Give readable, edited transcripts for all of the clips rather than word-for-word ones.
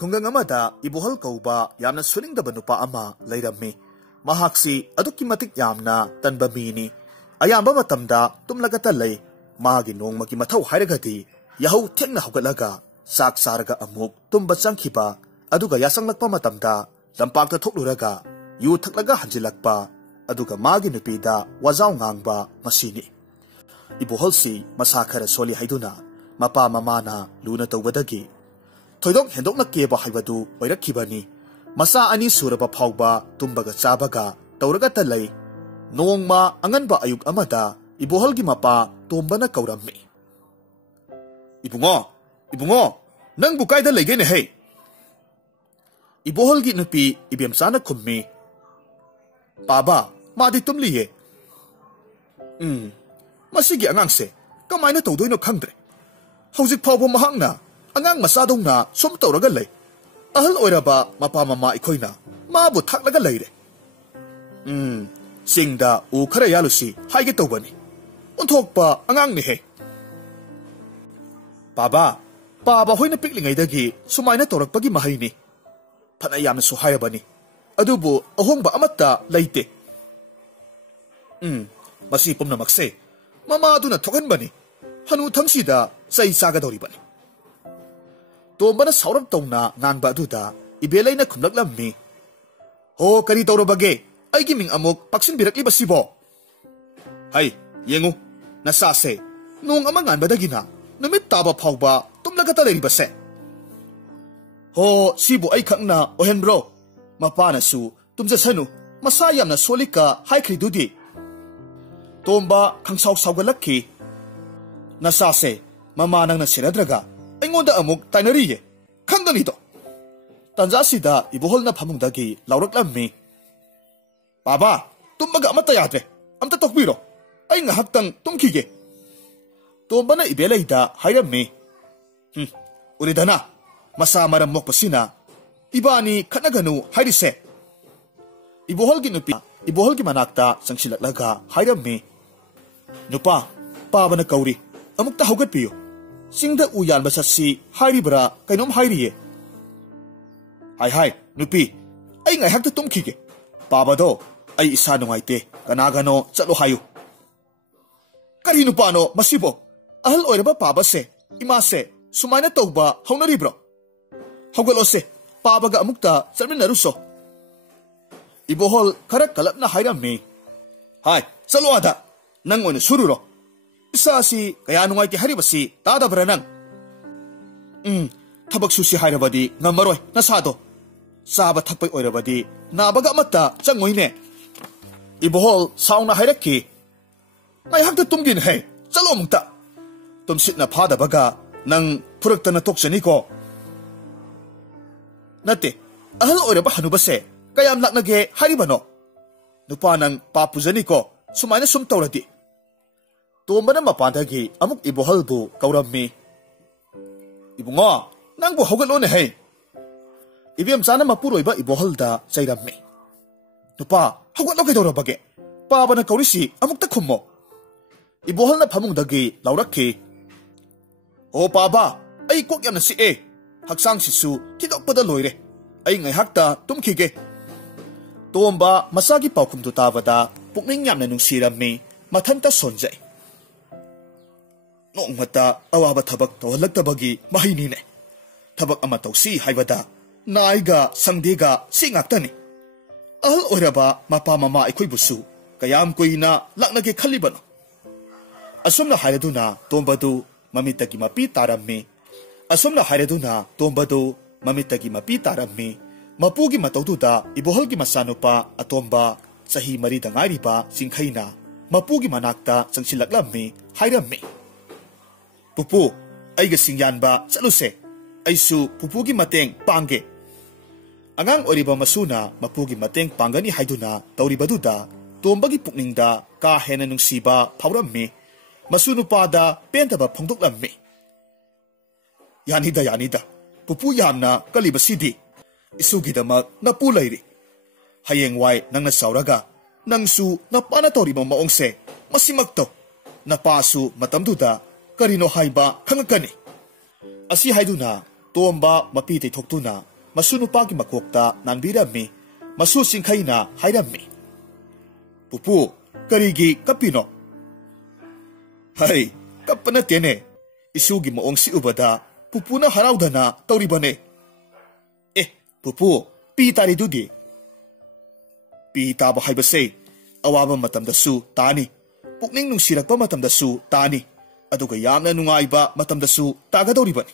ꯈꯨꯡꯒꯪ ꯑꯃꯗ ꯏꯕꯣꯍꯜ ꯀꯧꯕ ꯌꯥꯝꯅ ꯁꯨꯅꯤꯡꯗꯕ ꯅꯨꯄꯥ ꯑꯃ ꯂꯩꯔꯝꯃꯤ. ꯃꯍꯥꯛꯁꯤ ꯑꯗꯨꯛꯀꯤ ꯃꯇꯤꯛ ꯌꯥꯝꯅ ꯇꯟꯕ ꯃꯤꯅꯤ. ꯑꯌꯥꯝꯕ ꯃꯇꯝꯗ ꯇꯨꯝꯂꯒꯇ ꯂꯩ. ꯃꯥꯒꯤ ꯅꯣꯡꯃꯒꯤ ꯃꯊꯧ ꯍꯥꯏꯔꯒꯗꯤ ꯌꯥꯍꯧ ꯊꯦꯡꯅ ꯍꯧꯒꯠꯂꯒ ꯆꯥꯛ ꯆꯥꯔꯒ ꯑꯃꯨꯛ ꯇꯨꯝꯕ ꯆꯪꯈꯤꯕ, ꯑꯗꯨꯒ ꯌꯥꯆꯪꯂꯛꯄ ꯃꯇꯝꯗ ꯂꯝꯄꯥꯛꯇ ꯊꯣꯛꯂꯨꯔꯒ ꯌꯨ ꯊꯛꯂꯒ ꯍꯟꯖꯤꯜꯂꯛꯄ, ꯑꯗꯨꯒ ꯃꯥꯒꯤ ꯅꯨꯄꯤꯗ ꯋꯥꯖꯥꯎ ꯉꯥꯡꯕ, ꯃꯁꯤꯅꯤ. ꯏꯕꯣꯍꯜꯁꯤ ꯃꯁꯥ ꯈꯔ ꯁꯣꯜꯂꯤ ꯍꯥꯏꯗꯨꯅ ꯃꯄꯥ ꯃꯃꯥꯅ ꯂꯨꯅ ꯇꯧꯕꯗꯒꯤ ꯊꯣꯏꯗꯣꯛ ꯍꯦꯟꯗꯣꯛꯅ ꯀꯦꯕ ꯍꯥꯏꯕꯗꯨ ꯑꯣꯏꯔꯛꯈꯤꯕꯅꯤ. ꯃꯆꯥ ꯑꯅꯤ ꯁꯨꯔꯕ ꯐꯥꯎꯕ ꯇꯨꯝꯕꯒ ꯆꯥꯕꯒ ꯇꯧꯔꯒꯇ ꯂꯩ. ꯅꯣꯡꯃ ꯑꯉꯟꯕ ꯑꯌꯨꯛ ꯑꯃꯗ ꯏꯕꯣꯍꯜꯒꯤ ꯃꯄꯥ ꯇꯣꯝꯕꯅ ꯀꯧꯔꯝꯃꯤ. "ꯏꯕꯨꯡꯉꯣ, ꯏꯕꯨꯡꯉꯣ, ꯅꯪꯕꯨ ꯀꯥꯏꯗ ꯂꯩꯒꯦꯅꯦꯍꯦ?" ꯏꯕꯣꯍꯜꯒꯤ ꯅꯨꯄꯤ ꯏꯕꯦꯝꯆꯥꯅ ꯈꯨꯝꯃꯤ, "ꯄꯥꯕꯥ, ꯃꯥꯗꯤ ꯇꯨꯝꯂꯤꯌꯦ." ꯃꯁꯤꯒꯤ ꯑꯉꯥꯡꯁꯦ ꯀꯃꯥꯏꯅ ꯇꯧꯗꯣꯏꯅꯣ ꯈꯪꯗ꯭ꯔꯦ. ꯍꯧꯖꯤꯛ ꯐꯥꯎꯕ ꯃꯍꯥꯛꯅ ꯑꯉꯥꯡ ꯃꯆꯥꯗꯧꯅ ꯁꯨꯝ ꯇꯧꯔꯒ ꯂꯩ. ꯑꯍꯜ ꯑꯣꯏꯔꯕ ꯃꯄꯥ ꯃꯃꯥ ꯑꯩꯈꯣꯏꯅ ꯃꯥꯕꯨ ꯊꯥꯛꯂꯒ ꯂꯩꯔꯦ. ꯆꯤꯡꯗ ꯎ ꯈꯔ ꯌꯥꯜꯂꯨꯁꯤ ꯍꯥꯏꯒꯦ ꯇꯧꯕꯅꯤ. ꯑꯣꯟꯊꯣꯛꯄ ꯑꯉꯥꯡꯅꯤꯍꯦ. "ꯄꯥꯕꯥ, ꯄꯥꯕ ꯍꯣꯏꯅ ꯄꯤꯛꯂꯤꯉꯩꯗꯒꯤ ꯁꯨꯃꯥꯏꯅ ꯇꯧꯔꯛꯄꯒꯤ ꯃꯍꯩꯅꯤ. ꯐꯅ ꯌꯥꯝꯅꯁꯨ ꯍꯥꯏꯔꯕꯅꯤ, ꯑꯗꯨꯕꯨ ꯑꯍꯣꯡꯕ ꯑꯃꯠꯇ ꯂꯩꯇꯦ." ꯃꯁꯤ ꯄꯨꯝꯅꯃꯛꯁꯦ ꯃꯃꯥꯗꯨꯅ ꯊꯣꯛꯍꯟꯕꯅꯤ. ꯍꯅꯨꯊꯪꯁꯤꯗ ꯆꯩ ꯆꯥꯒꯗꯧꯔꯤꯕꯅꯤ. ꯇꯣꯝꯕꯅ ꯁꯥꯎꯔꯞ ꯇꯧꯅ ꯉꯥꯡꯕ ꯑꯗꯨꯗ ꯏꯕꯦꯂꯩꯅ ꯈꯨꯝꯂꯛꯂꯝꯃꯤ, "ꯍꯣ, ꯀꯔꯤ ꯇꯧꯔꯕꯒꯦ? ꯑꯩꯒꯤ ꯃꯤꯡ ꯑꯃꯨꯛ ꯄꯥꯛꯁꯤꯟꯕꯤꯔꯛꯂꯤꯕꯁꯤꯕꯣ? ꯍꯩ, ꯌꯦꯡꯉꯨ, ꯅꯆꯥꯁꯦ ꯅꯣꯡ ꯑꯃ ꯉꯥꯟꯕꯗꯒꯤꯅ ꯅꯨꯃꯤꯠ ꯇꯥꯕ ꯐꯥꯎꯕ ꯇꯨꯝꯂꯒꯇ ꯂꯩꯔꯤꯕꯁꯦ." "ꯍꯣ, ꯁꯤꯕꯨ ꯑꯩ ꯈꯛꯅ ꯑꯣꯏꯍꯟꯕ꯭ꯔꯣ? ꯃꯄꯥꯅꯁꯨ ꯇꯨꯝꯖꯁꯅꯨ, ꯃꯁꯥ ꯌꯥꯝꯅ ꯁꯣꯜꯂꯤꯀ ꯍꯥꯏꯈ꯭ꯔꯤꯗꯨꯗꯤ." ꯇꯣꯝꯕ ꯈꯪꯁꯥꯎ ꯁꯥꯎꯒꯠꯂꯛꯈꯤ. "ꯅꯆꯥꯁꯦ ꯃꯃꯥ ꯅꯪꯅ ꯁꯦꯟꯅꯗ꯭ꯔꯒ ꯑꯩꯉꯣꯟꯗ ꯑꯃꯨꯛ ꯇꯥꯏꯅꯔꯤꯌꯦ, ꯈꯪꯒꯅꯤꯗꯣ." ꯇꯥꯟꯖꯥꯁꯤꯗ ꯏꯕꯣꯍꯜꯅ ꯐꯃꯨꯡꯗꯒꯤ ꯂꯥꯎꯔꯛꯂꯝꯃꯤ, "ꯄꯥꯕꯥ, ꯇꯨꯝꯕꯒ ꯑꯃꯠꯇ ꯌꯥꯗ꯭ꯔꯦ. ꯑꯝꯇ ꯇꯣꯛꯄꯤꯔꯣ. ꯑꯩ ꯉꯥꯏꯍꯥꯛꯇꯪ ꯇꯨꯝꯈꯤꯒꯦ." ꯇꯣꯝꯕꯅ ꯏꯕꯦꯂꯩꯗ ꯍꯥꯏꯔꯝꯃꯤ, "ꯎꯔꯦꯗꯅ, ꯃꯁꯥ ꯃꯔꯝ ꯃꯣꯛꯄꯁꯤꯅ ꯏꯕꯥꯅꯤ ꯈꯠꯅꯒꯅꯨ ꯍꯥꯏꯔꯤꯁꯦ." ꯏꯕꯣꯍꯜꯒꯤ ꯅꯨꯄꯤ ꯏꯕꯣꯍꯜꯒꯤ ꯃꯅꯥꯛꯇ ꯆꯪꯁꯤꯜꯂꯛꯂꯒ ꯍꯥꯏꯔꯝꯃꯤ, "ꯅꯨꯄꯥ, ꯄꯥꯕꯅ ꯀꯧꯔꯤ. ꯑꯃꯨꯛꯇ ꯍꯧꯒꯠꯄꯤꯌꯨ. ꯆꯤꯡꯗ ꯎ ꯌꯥꯟꯕ ꯆꯠꯁꯤ ꯍꯥꯏꯔꯤꯕ꯭ꯔꯥ ꯀꯩꯅꯣꯝ ꯍꯥꯏꯔꯤꯌꯦ." ꯍꯥꯏ, ꯅꯨꯄꯤ, ꯑꯩ ꯉꯥꯏꯍꯥꯛꯇ ꯇꯨꯝꯈꯤꯒꯦ. ꯄꯥꯕꯗꯣ ꯑꯩ ꯏꯁꯥ ꯅꯨꯡꯉꯥꯏꯇꯦ, ꯀꯅꯥꯒꯅꯣ ꯆꯠꯂꯣ ꯍꯥꯏꯌꯨ." "ꯀꯔꯤ ꯅꯨꯄꯥꯅꯣ ꯃꯁꯤꯕꯣ? ꯑꯍꯜ ꯑꯣꯏꯔꯕ ꯄꯥꯕꯁꯦ, ꯏꯃꯥꯁꯦ ꯁꯨꯃꯥꯏꯅ ꯇꯧꯕ ꯍꯧꯅꯔꯤꯕ꯭ꯔꯣ? ꯍꯧꯒꯠꯂꯣꯁꯦ, ꯄꯥꯕꯒ ꯑꯃꯨꯛꯇ ꯆꯠꯃꯤꯟꯅꯔꯨꯁꯣ." ꯏꯕꯣꯍꯜ ꯈꯔ ꯀꯂꯞꯅ ꯍꯥꯏꯔꯝꯃꯤ, "ꯍꯥꯏ, ꯆꯠꯂꯣ ꯑꯥꯗ. ꯅꯪ ꯑꯣꯏꯅ ꯁꯨꯔꯨꯔꯣ. ꯏꯁꯥꯁꯤ ꯀꯌꯥ ꯅꯨꯡꯉꯥꯏꯇꯦ ꯍꯥꯏꯔꯤꯕꯁꯤ ꯇꯥꯗꯕ꯭ꯔꯥ ꯅꯪ? ꯊꯕꯛ ꯁꯨꯁꯤ ꯍꯥꯏꯔꯕꯗꯤ ꯉꯝꯃꯔꯣꯏ ꯅꯁꯥꯗꯣ. ꯆꯥꯕ ꯊꯛꯄꯩ ꯑꯣꯏꯔꯕꯗꯤ ꯅꯥꯕꯒ ꯑꯃꯠꯇ ꯆꯪꯉꯣꯏꯅꯦ." ꯏꯕꯣꯍꯜ ꯁꯥꯎꯅ ꯍꯥꯏꯔꯛꯈꯤ, "ꯉꯥꯏꯍꯥꯛꯇ ꯇꯨꯝꯒꯤꯅꯦꯍꯦ, ꯆꯠꯂꯣ ꯑꯃꯨꯛꯇ. ꯇꯨꯝꯁꯤꯠꯅ ꯐꯥꯗꯕꯒ ꯅꯪ ꯐꯨꯔꯛꯇꯅ ꯇꯣꯛꯆꯅꯤꯀꯣ." "ꯅꯠꯇꯦ, ꯑꯍꯜ ꯑꯣꯏꯔꯕ ꯍꯅꯨꯕꯁꯦ ꯀꯌꯥꯝ ꯂꯥꯛꯅꯒꯦ ꯍꯥꯏꯔꯤꯕꯅꯣ? ꯅꯨꯄꯥ ꯅꯪ ꯄꯥꯞ ꯄꯨꯖꯅꯤꯀꯣ, ꯁꯨꯃꯥꯏꯅ ꯁꯨꯝ ꯇꯧꯔꯗꯤ." ꯇꯣꯝꯕꯅ ꯃꯄꯥꯟꯗꯒꯤ ꯑꯃꯨꯛ ꯏꯕꯣꯍꯜꯕꯨ ꯀꯧꯔꯝꯃꯤ, "ꯏꯕꯨꯡꯉꯣ, ꯅꯪꯕꯨ ꯍꯧꯒꯠꯂꯣꯅꯦꯍꯦ." ꯏꯕꯦꯝꯆꯥꯅ ꯃꯄꯨꯔꯣꯏꯕ ꯏꯕꯣꯍꯜꯗ ꯆꯩꯔꯝꯃꯤ, "ꯅꯨꯄꯥ, ꯍꯧꯒꯠꯂꯣ, ꯀꯩꯗꯧꯔꯕꯒꯦ? ꯄꯥꯕꯅ ꯀꯧꯔꯤꯁꯤ ꯑꯃꯨꯛꯇ ꯈꯨꯝꯃꯣ." ꯏꯕꯣꯍꯜꯅ ꯐꯃꯨꯡꯗꯒꯤ ꯂꯥꯎꯔꯛꯈꯤ, "ꯑꯣ ꯄꯥꯕꯥ, ꯑꯩ ꯀꯣꯛ ꯌꯥꯝꯅ ꯆꯤꯛꯑꯦ. ꯍꯛꯆꯥꯡꯁꯤꯁꯨ ꯊꯤꯗꯣꯛꯄꯗ ꯂꯣꯏꯔꯦ. ꯑꯩ ꯉꯥꯏꯍꯥꯛꯇ ꯇꯨꯝꯈꯤꯒꯦ." ꯇꯣꯝꯕ ꯃꯆꯥꯒꯤ ꯄꯥꯎꯈꯨꯝꯗꯨ ꯇꯥꯕꯗ ꯄꯨꯛꯅꯤꯡ ꯌꯥꯝꯅ ꯅꯨꯡꯁꯤꯔꯝꯃꯤ. ꯃꯊꯟꯇ ꯁꯣꯟꯖꯩ. ꯅꯣꯡꯃꯇ ꯑꯋꯥꯕ ꯊꯕꯛ ꯇꯧꯍꯜꯂꯛꯇꯕꯒꯤ ꯃꯍꯩꯅꯤꯅꯦ. ꯊꯕꯛ ꯑꯃ ꯇꯧꯁꯤ ꯍꯥꯏꯕꯗ ꯅꯥꯏꯒ ꯁꯪꯗꯦꯒ ꯁꯤ ꯉꯥꯛꯇꯅꯤ. ꯑꯍꯜ ꯑꯣꯏꯔꯕ ꯃꯄꯥ ꯃꯃꯥ ꯑꯩꯈꯣꯏꯕꯨꯁꯨ ꯀꯌꯥꯝ ꯀꯨꯏꯅ ꯂꯥꯛꯅꯒꯦ ꯈꯜꯂꯤꯕꯅꯣ?" ꯑꯁꯨꯝꯅ ꯍꯥꯏꯔꯗꯨꯅ ꯇꯣꯝꯕꯗꯨ ꯃꯃꯤꯠꯇꯒꯤ ꯃꯄꯤ ꯇꯥꯔꯝꯃꯤ. ꯃꯄꯨꯒꯤ ꯃꯇꯧꯗꯨꯗ ꯏꯕꯣꯍꯜꯒꯤ ꯃꯆꯥꯅꯨꯄꯥ ꯑꯇꯣꯝꯕ, ꯆꯍꯤ 4ꯗ ꯉꯥꯏꯔꯤꯕ ꯆꯤꯡꯈꯩꯅ ꯃꯄꯨꯒꯤ ꯃꯅꯥꯛꯇ ꯆꯪꯁꯤꯜꯂꯛꯂꯝꯃꯤ. ꯍꯥꯏꯔꯝꯃꯤ, "ꯄꯨꯄꯨ, ꯑꯩꯒ ꯆꯤꯡꯌꯥꯟꯕ ꯆꯠꯂꯨꯁꯦ. ꯑꯩꯁꯨ ꯄꯨꯄꯨꯒꯤ ꯃꯇꯦꯡ ꯄꯥꯡꯒꯦ." ꯑꯉꯥꯡ ꯑꯣꯏꯔꯤꯕ ꯃꯁꯨꯅ ꯃꯄꯨꯒꯤ ꯃꯇꯦꯡ ꯄꯥꯡꯒꯅꯤ ꯍꯥꯏꯗꯨꯅ ꯇꯧꯔꯤꯕꯗꯨꯗ ꯇꯣꯝꯕꯒꯤ ꯄꯨꯛꯅꯤꯡꯗ ꯀꯥ ꯍꯦꯟꯅ ꯅꯨꯡꯁꯤꯕ ꯐꯥꯎꯔꯝꯃꯤ. ꯃꯁꯨ ꯅꯨꯄꯥꯗ ꯄꯦꯟꯗꯕ ꯐꯣꯡꯗꯣꯛꯂꯝꯃꯤ, "ꯌꯥꯅꯤꯗ, ꯄꯨꯄꯨ ꯌꯥꯝꯅ ꯀꯜꯂꯤꯕꯁꯤꯗꯤ. ꯏꯁꯨꯒꯤꯗꯃꯛ ꯅꯄꯨ ꯂꯩꯔꯤ. ꯍꯌꯦꯡꯋꯥꯏ ꯅꯪꯅ ꯆꯥꯎꯔꯒ ꯅꯪꯁꯨ ꯅꯄꯥꯅ ꯇꯧꯔꯤꯕ ꯃꯑꯣꯡꯁꯦ ꯃꯁꯤꯃꯛ ꯇꯧ. ꯅꯄꯥꯁꯨ ꯃꯇꯝꯗꯨꯗ ꯀꯔꯤꯅꯣ ꯍꯥꯏꯕ ꯈꯪꯉꯛꯀꯅꯤ." ꯑꯁꯤ ꯍꯥꯏꯗꯨꯅ ꯇꯣꯝꯕ ꯃꯄꯤ ꯇꯩꯊꯣꯛꯇꯨꯅ masu nupagi makokta nanbirami, masu singkhaina hairami. Pupu, karigi kapino? Hai, kapana tene. Isugi maong si ubada, pupuna haraudana tauribane. Pupu, pi tari dudi. Pi taba haibase, awaba matamdasu tani. Pukning nungsirakpa matamdasu tani. Aduga yamna nungaiba matamdasu tagadoribani.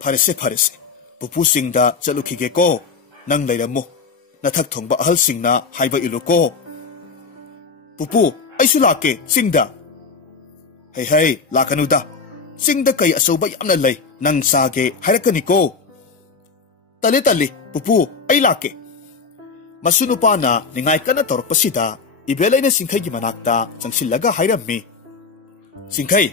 Farese farese, pupu singda jalukige ko, nang lairamu, nathak thongba ahal singna haiba iluko. Pupu, aisu lake, singda. Hey, lakanuda. Singda kay asoba yamna lay, nang sage harakani ko. Tali, pupu, ay lake. Masunupa na ningay ka na torokpasida, ibelay na singkay gimanakta, sang silaga hairami. Singkay,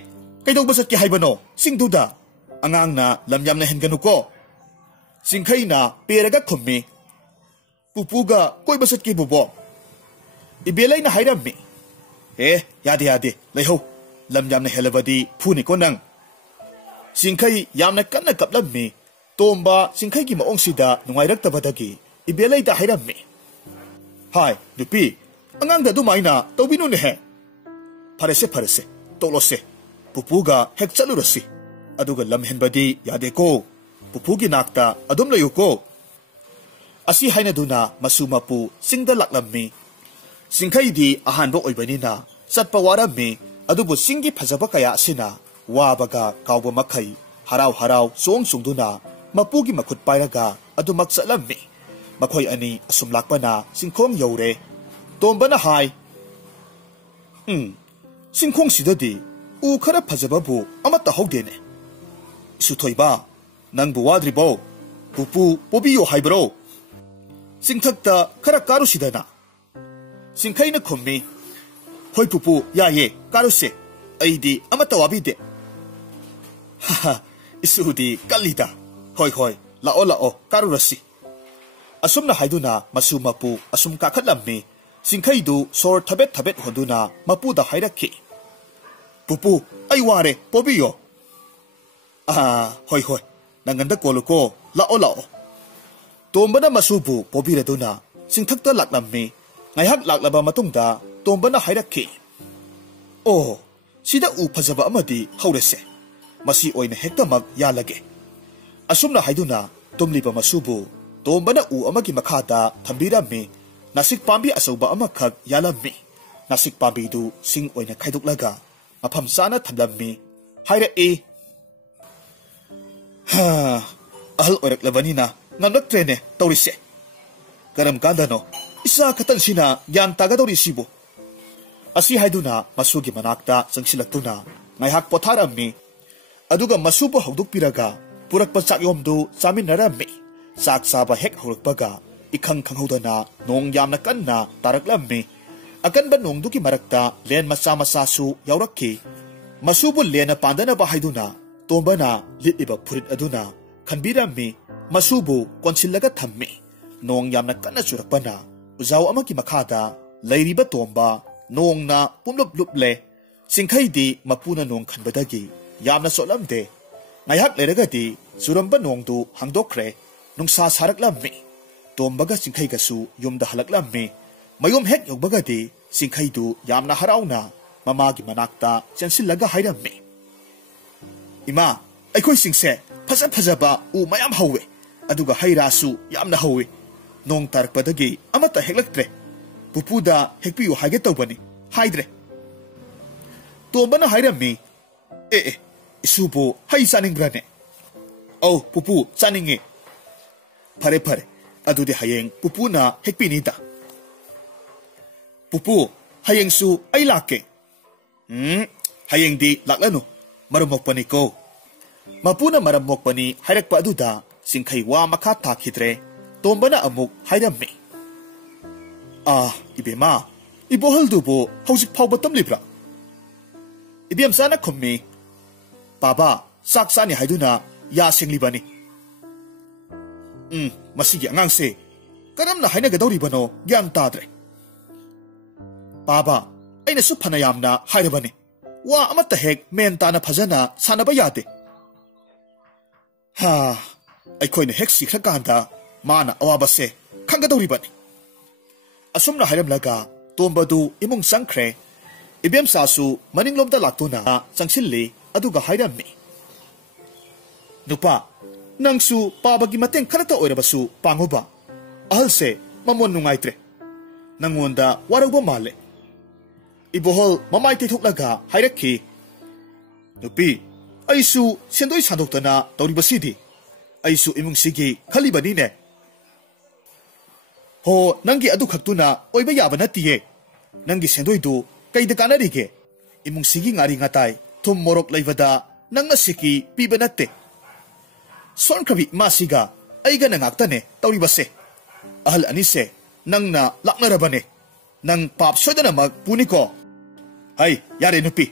kay daw basat ki haibano, singduda. Angang na lamyam na henganu ko. Singkay na peraga kumi. Pupuga, koy basat ki bubo. Ibelay na hairami. Yadi, layho. Lamyam na helabadi, puni ko nang. Singkay, yam na kan na kaplami. Tomba, singkay ki maong sida, nungayrak tabadagi. Ibelay da hairami. Hai, dupi, angang da dumay na, tawbino ni he. Parese, tolose. Pupuga, hek chalurasi. Aduga lamhen badi, yade ko. Pupugi nakta, adum layo ko. Asi hay na duna, masumapu, singda laklami. Singkay di, ahanbo oybani na, satpawarami, adubo singi pazaba kaya sina, wabaga, kauba makay, haraw, song duna, mapugi makut pairaga, adu magsalami. Makoy ani asumlakpa na singkong yaure. Tomba na hay. Singkong sidadi, ukara pazababu amata hogdene. Isutoy ba? Nang buwadri bo. Pupu, pobiyo hay bro. Singtagta karakaru sidana. Singkay na kumi. Hoy pupu, yaye, karuse. Aydi amata wabide. Haha, isudi kalida. Hoy, lao, karurasi. Asum na haiduna masumapu asum kakatlammi. Singkaydu sor tabet honduna mapuda hairaki. Pupu, ay ware, pobiyo. Hoy, nanganda koluko, lao. Tomba na masubu pobiraduna, singtakta laklammi. Ngayhak laklaba matungda, tomba na hairaki. Oh, sida upazaba amadi haurese. Masi oy na hektamag yalage. Asum na haiduna, tumliba masubu. Tomba na amagi makada thambirami nasik pambi asoba amakak yalami nasik pambi du sing oina khaiduklaga mafam sana thamlammi haira ahal oiraklabani na ngamnak trene tawrise karam kandano isa khatan sina yan tagadori sibo asi haiduna masugi manakta sangsilaktuna ngaihak potharammi aduga masubo hawdukpiraga purakpa chakyomdu chaminarami sak saba hek hurukpaga ikhang khanghodana nong yamna kanna taraklammi akanba nongduki marakta len masa su yaurakki masubu lena pandana bahaiduna tombana litiba phurit aduna khanbirammi masubu konsillaga thammi nong yamna kanna churakpana uzaw amaki makhada leiriba tomba nongna pumlupluple singkhaidi mapuna nong khanbadagi yamna solamde ngayhak leragadi suramba nongdu hangdokre nungsa saraklammi tombaga singkhaygasu yumda halaklammi mayum hek yogbagadi singkhaydu yamna harauna mamagi manakta chansillaga hairammi ima aikoi singse phajaba u mayam hawe aduga hairasu yamna hawe nong tarakpadagi amata heklaktre pupuda hekpiyu hage tawbani haidre tombana hairammi isubu hai chaningrane au pupu chaninge Pare, adudi hayeng pupu na hekpinita. Pupu, hayeng su ay lake. Hayeng di laklano, marumok pa ni ko. Mapuna maramok pa ni hayrak pa aduda, singkay wa makatakidre, tomba na amok hayrammi. Ibe ma, ibohal dubo, hausik pao batam libra. Ibiyam sana kummi. Baba, saksa ni hayduna, yasing libani. Masigi angangse, karam na hainagadawribano, gyang tadre. Baba, ay nasupanayam na hairabani. Wa amatahek menta na phajana sanaba yate. ꯑꯩꯈꯣꯏꯅ ꯍꯦꯛ ꯁꯤꯈ꯭ꯔꯀꯥꯟꯗ ꯃꯥꯅ ꯑꯋꯥꯕꯁꯦ ꯈꯪꯒꯗꯧꯔꯤꯕꯅꯤ ꯑꯁꯨꯝꯅ ꯍꯥꯏꯔꯝꯂꯒ ꯇꯣꯝꯕꯗꯨ ꯏꯃꯨꯡ ꯆꯪꯈ꯭ꯔꯦ ꯏꯕꯦꯝꯆꯥꯁꯨ ꯃꯅꯤꯡꯂꯣꯝꯗ ꯂꯥꯛꯇꯨꯅ ꯆꯪꯁꯤꯜꯂꯤ ꯑꯗꯨꯒ ꯍꯥꯏꯔꯝꯃꯤ ꯅꯨꯄꯥ ꯅꯪꯁꯨ ꯄꯥꯕꯒꯤ ꯃꯇꯦꯡ ꯈꯔꯇ ꯑꯣꯏꯔꯕꯁꯨ ꯄꯥꯡꯉꯨꯕ ꯑꯍꯜꯁꯦ ꯃꯃꯣꯟ ꯅꯨꯡꯉꯥꯏꯇ꯭ꯔꯦ ꯅꯪꯉꯣꯟꯗ ꯋꯥꯔꯧꯕ ꯃꯥꯜꯂꯦ 이보ꯍꯜ ꯃꯃꯥꯏ ꯇꯩꯊꯣꯛꯂꯒ ꯍꯥꯏꯔꯛꯈꯤ ꯅꯨꯄꯤ ꯑꯩꯁꯨ ꯁꯦꯟꯗꯣꯏ ꯁꯥꯟꯗꯣꯛꯇꯅ ꯇꯧꯔꯤꯕꯁꯤꯗꯤ ꯑꯩꯁꯨ ꯏꯃꯨꯡꯁꯤꯒꯤ ꯈꯜꯂꯤꯕꯅꯤꯅꯦ ꯍꯣ ꯅꯪꯒꯤ ꯑꯗꯨ ꯈꯛꯇꯨꯅ ꯑꯣꯏꯕ ꯌꯥꯕ ꯅꯠꯇꯤꯌꯦ ꯅꯪꯒꯤ ꯁꯦꯟꯗꯣꯏꯗꯨ ꯀꯩꯗ ꯀꯥꯟꯅꯔꯤꯒꯦ ꯏꯃꯨꯡꯁꯤꯒꯤ ꯉꯥꯔꯤ ꯉꯥꯇꯥꯏ ꯊꯨꯝ ꯃꯣꯔꯣꯛ ꯂꯩꯕꯗ ꯅꯪꯅ ꯁꯤꯀꯤ ꯄꯤꯕ ꯅꯠꯇꯦ ꯁꯣꯟꯈ꯭ꯔꯕꯤ ꯏꯃꯥꯁꯤꯒ ꯑꯩꯒꯅ ꯉꯥꯛꯇꯅꯦ ꯇꯧꯔꯤꯕꯁꯦ ꯑꯍꯜ ꯑꯅꯤꯁꯦ ꯅꯪꯅ ꯂꯥꯛꯅꯔꯕꯅꯦ ꯅꯪ ꯄꯥꯞ ꯁꯣꯏꯗꯅꯃꯛ ꯄꯨꯅꯤꯀꯣ ꯍꯩ ꯌꯥꯔꯦ ꯅꯨꯄꯤ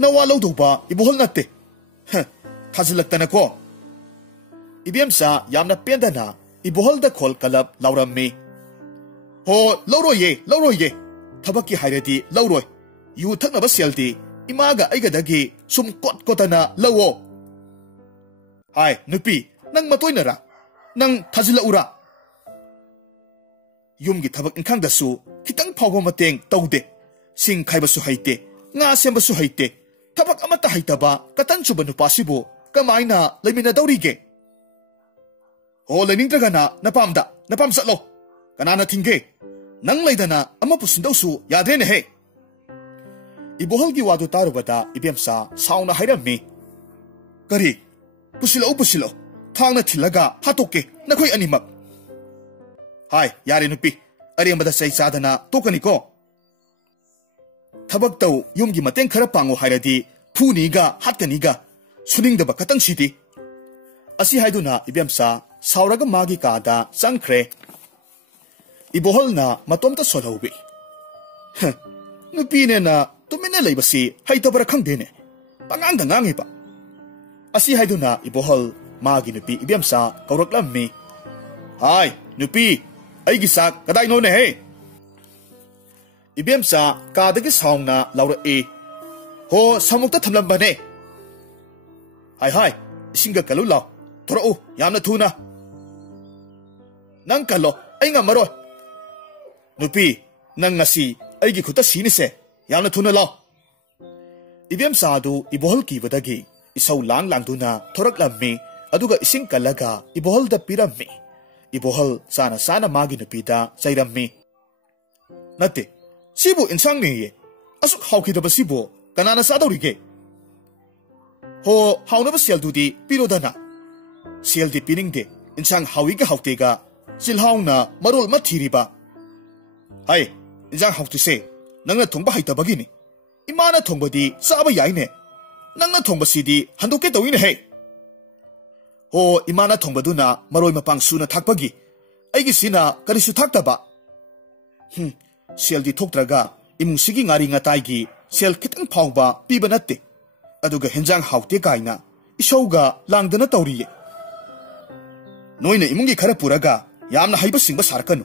ꯅꯋꯥ ꯂꯧꯗꯧꯕ 이보ꯍꯜ ꯅꯠꯇꯦ ꯊꯥꯖꯤꯜꯂꯛꯇꯅꯀꯣ 이뱀ꯆꯥ ꯌꯥꯝꯅ ꯄꯦꯟꯗꯅ 이보ꯍꯜꯗ ꯈꯣꯜ ꯀꯂꯞ ꯂꯥꯎꯔꯝꯃꯤ ꯍꯣ ꯂꯧꯔꯣꯏꯌꯦ ꯂꯧꯔꯣꯏꯌꯦ ꯊꯕꯛꯀꯤ ꯍꯥꯏꯔꯗꯤ ꯂꯧꯔꯣꯏ ꯌꯨ ꯊꯛꯅꯕ ꯁꯦꯜꯗꯤ 이마ꯒ ꯑꯩꯒꯗꯒꯤ ꯁꯨꯝ ꯀꯣꯠ-ꯀꯣꯠꯇꯅ ꯂꯧꯋꯣ ꯍꯥꯏ ꯅꯨꯄꯤ ꯅꯪ ꯃꯇꯣꯏꯅꯔꯥ ꯅꯪ ꯊꯥꯖꯤꯜꯂꯛꯎꯔꯥ ꯌꯨꯝꯒꯤ ꯊꯕꯛ ꯏꯟꯈꯥꯡꯗꯁꯨ ꯈꯤꯇꯪ ꯐꯥꯎꯕ ꯃꯇꯦꯡ ꯇꯧꯗꯦ ꯁꯤꯡ ꯈꯥꯏꯕꯁꯨ ꯍꯩꯇꯦ ꯉꯥ ꯁꯦꯝꯕꯁꯨ ꯍꯩꯇꯦ ꯊꯕꯛ ꯑꯃꯠꯇ ꯍꯩꯇꯕ ꯀꯇꯟ ꯆꯨꯕ ꯅꯨꯄꯥꯁꯤꯕꯨ ꯀꯃꯥꯏꯅ ꯂꯩꯃꯤꯟꯅꯗꯧꯔꯤꯒꯦ ꯍꯣ ꯂꯩꯅꯤꯡꯗ꯭ꯔꯒꯅ ꯅꯄꯥꯝ ꯆꯠꯂꯣ ꯀꯅꯥꯅ ꯊꯤꯡꯒꯦ ꯅꯪ ꯂꯩꯗꯅ ꯑꯃ ꯄꯨꯁꯤꯟꯗꯧꯁꯨ ꯌꯥꯗ꯭ꯔꯦꯅꯦꯍꯦ 이보ꯍꯜꯒꯤ ꯋꯥꯗꯨ ꯇꯥꯔꯨꯕꯗ 이뱀ꯆꯥ ꯁꯥꯎꯅ ꯍꯥꯏꯔꯝꯃꯤ ꯀꯔꯤ ꯄꯨꯁꯤꯜꯂꯛꯎ ꯊꯥꯡꯅ ꯊꯤꯜꯂꯒ ꯍꯥꯠꯇꯣꯛꯀꯦ ꯅꯈꯣꯏ ꯑꯅꯤꯃꯛ ꯍꯥꯏ ꯌꯥꯔꯦ ꯅꯨꯄꯤ ꯑꯔꯦꯝꯕꯗ ꯆꯩ ꯆꯥꯗꯅ ꯇꯣꯛꯀꯅꯤꯀꯣ ꯊꯕꯛ ꯇꯧ ꯌꯨꯝꯒꯤ ꯃꯇꯦꯡ ꯈꯔ ꯄꯥꯡꯉꯨ ꯍꯥꯏꯔꯗꯤ ꯐꯨꯅꯤꯒ ꯍꯥꯠꯀꯅꯤꯒ ꯁꯨꯅꯤꯡꯗꯕ ꯈꯇꯪꯁꯤꯗꯤ ꯑꯁꯤ ꯍꯥꯏꯗꯨꯅ 이뱀ꯆꯥ ꯁꯥꯎꯔꯒ ꯃꯥꯒꯤ ꯀꯥꯗ ꯆꯪꯈ꯭ꯔꯦ 이보ꯍꯜꯅ ꯃꯇꯣꯝꯇ ꯁꯣꯜꯍꯧꯕꯤ ꯅꯨꯄꯤꯅꯦꯅ ꯇꯨꯃꯤꯟꯅ ꯂꯩꯕꯁꯤ ꯍꯩꯇꯕꯔ ꯈꯪꯗꯦꯅꯦ ꯄꯉꯥꯡꯗ ꯉꯥꯡꯉꯤꯕ ꯑꯁꯤ ꯍꯥꯏꯗꯨꯅ 이보ꯍꯜ ꯃꯥꯒꯤ ꯅꯨꯄꯤ 이뱀ꯆꯥ ꯀꯧꯔꯛꯂꯝꯃꯤ ꯍꯥꯏ ꯅꯨꯄꯤ ꯑꯩꯒꯤ ꯆꯥꯛ ꯀꯗꯥꯏꯅꯣꯅꯦꯍꯦ 이뱀ꯆꯥ ꯀꯥꯗꯒꯤ ꯁꯥꯎꯅ ꯂꯥꯎꯔꯛꯏ ꯍꯣ ꯁꯃꯨꯛꯇ ꯊꯝꯂꯝꯕꯅꯦ ꯍꯥꯏ ꯏꯁꯤꯡꯒ ꯀꯜꯂꯨ ꯂꯥꯎ ꯊꯣꯔꯛꯎ ꯌꯥꯝꯅ ꯊꯨꯅ ꯅꯪ ꯀꯜꯂꯣ ꯑꯩ ꯉꯝꯃꯔꯣꯏ ꯅꯨꯄꯤ ꯅꯪ ꯉꯁꯤ ꯑꯩꯒꯤ ꯈꯨꯠꯇ ꯁꯤꯅꯤꯁꯦ ꯌꯥꯝꯅ ꯊꯨꯅ ꯂꯥꯎ 이뱀ꯆꯥꯗꯨ 이보ꯍꯜ ꯀꯤꯕꯗꯒꯤ ꯏꯁꯧ ꯂꯥꯡꯗꯨꯅ ꯊꯣꯔꯛꯂꯝꯃꯤ ꯑꯗꯨꯒ ꯏꯁꯤꯡ ꯀꯜꯂꯒ 이보ꯍꯜꯗ ꯄꯤꯔꯝꯃꯤ 이보ꯍꯜ ꯆꯥꯅ ꯃꯥꯒꯤ ꯅꯨꯄꯤꯗ ꯆꯩꯔꯝꯃꯤ ꯅꯠꯇꯦ ꯁꯤꯕꯨ ꯏꯟꯁꯥꯡꯅꯦꯌꯦ ꯑꯁꯨꯛ ꯍꯥꯎꯈꯤꯗꯕꯁꯤꯕꯨ ꯀꯅꯥꯅ ꯆꯥꯗꯧꯔꯤꯒꯦ ꯍꯣ ꯍꯥꯎꯅꯕ ꯁꯦꯜꯗꯨꯗꯤ ꯄꯤꯔꯣꯗꯅ ꯁꯦꯜꯗꯤ ꯄꯤꯅꯤꯡꯗꯦ ꯏꯟꯁꯥꯡ ꯍꯥꯎꯏꯒ ꯍꯥꯎꯇꯦꯒ ꯆꯤꯜꯍꯥꯎꯅ ꯃꯔꯣꯜ ꯑꯃ ꯊꯤꯔꯤꯕ ꯍꯥꯏ ꯏꯟꯁꯥꯡ ꯍꯥꯎꯇ꯭ꯔꯤꯁꯦ ꯅꯪꯅ ꯊꯣꯡꯕ ꯍꯩꯇꯕꯒꯤꯅꯤ 이마ꯅ ꯊꯣꯡꯕꯗꯤ ꯆꯥꯕ ꯌꯥꯏꯅꯦ ꯅꯪꯅ ꯊꯣꯡꯕꯁꯤꯗꯤ ꯍꯟꯗꯣꯛꯀꯦ ꯇꯧꯏꯅꯦꯍꯦ ꯍꯣ 이마ꯅ ꯊꯣꯡꯕꯗꯨꯅ ꯃꯔꯣꯏ ꯃꯄꯥꯡ ꯁꯨꯅ ꯊꯥꯛꯄꯒꯤ ꯑꯩꯒꯤꯁꯤꯅ ꯀꯔꯤꯁꯨ ꯊꯥꯛꯇꯕ ꯁꯦꯜꯗꯤ ꯊꯣꯛꯇ꯭ꯔꯒ ꯏꯃꯨꯡꯁꯤꯒꯤ ꯉꯥꯔꯤ ꯉꯥꯇꯥꯏꯒꯤ ꯁꯦꯜ ꯈꯤꯇꯪ ꯐꯥꯎꯕ ꯄꯤꯕ ꯅꯠꯇꯦ ꯑꯗꯨꯒ ꯍꯦꯟꯖꯥꯡ ꯍꯥꯎꯇꯦ ꯀꯥꯏꯅ ꯏꯁꯧꯒ ꯂꯥꯡꯗꯅ ꯇꯧꯔꯤꯌꯦ ꯅꯣꯏꯅ ꯏꯃꯨꯡꯒꯤ ꯈꯔ ꯄꯨꯔꯒ ꯌꯥꯝꯅ ꯍꯩꯕ ꯁꯤꯡꯕ ꯁꯥꯔꯛꯀꯅꯨ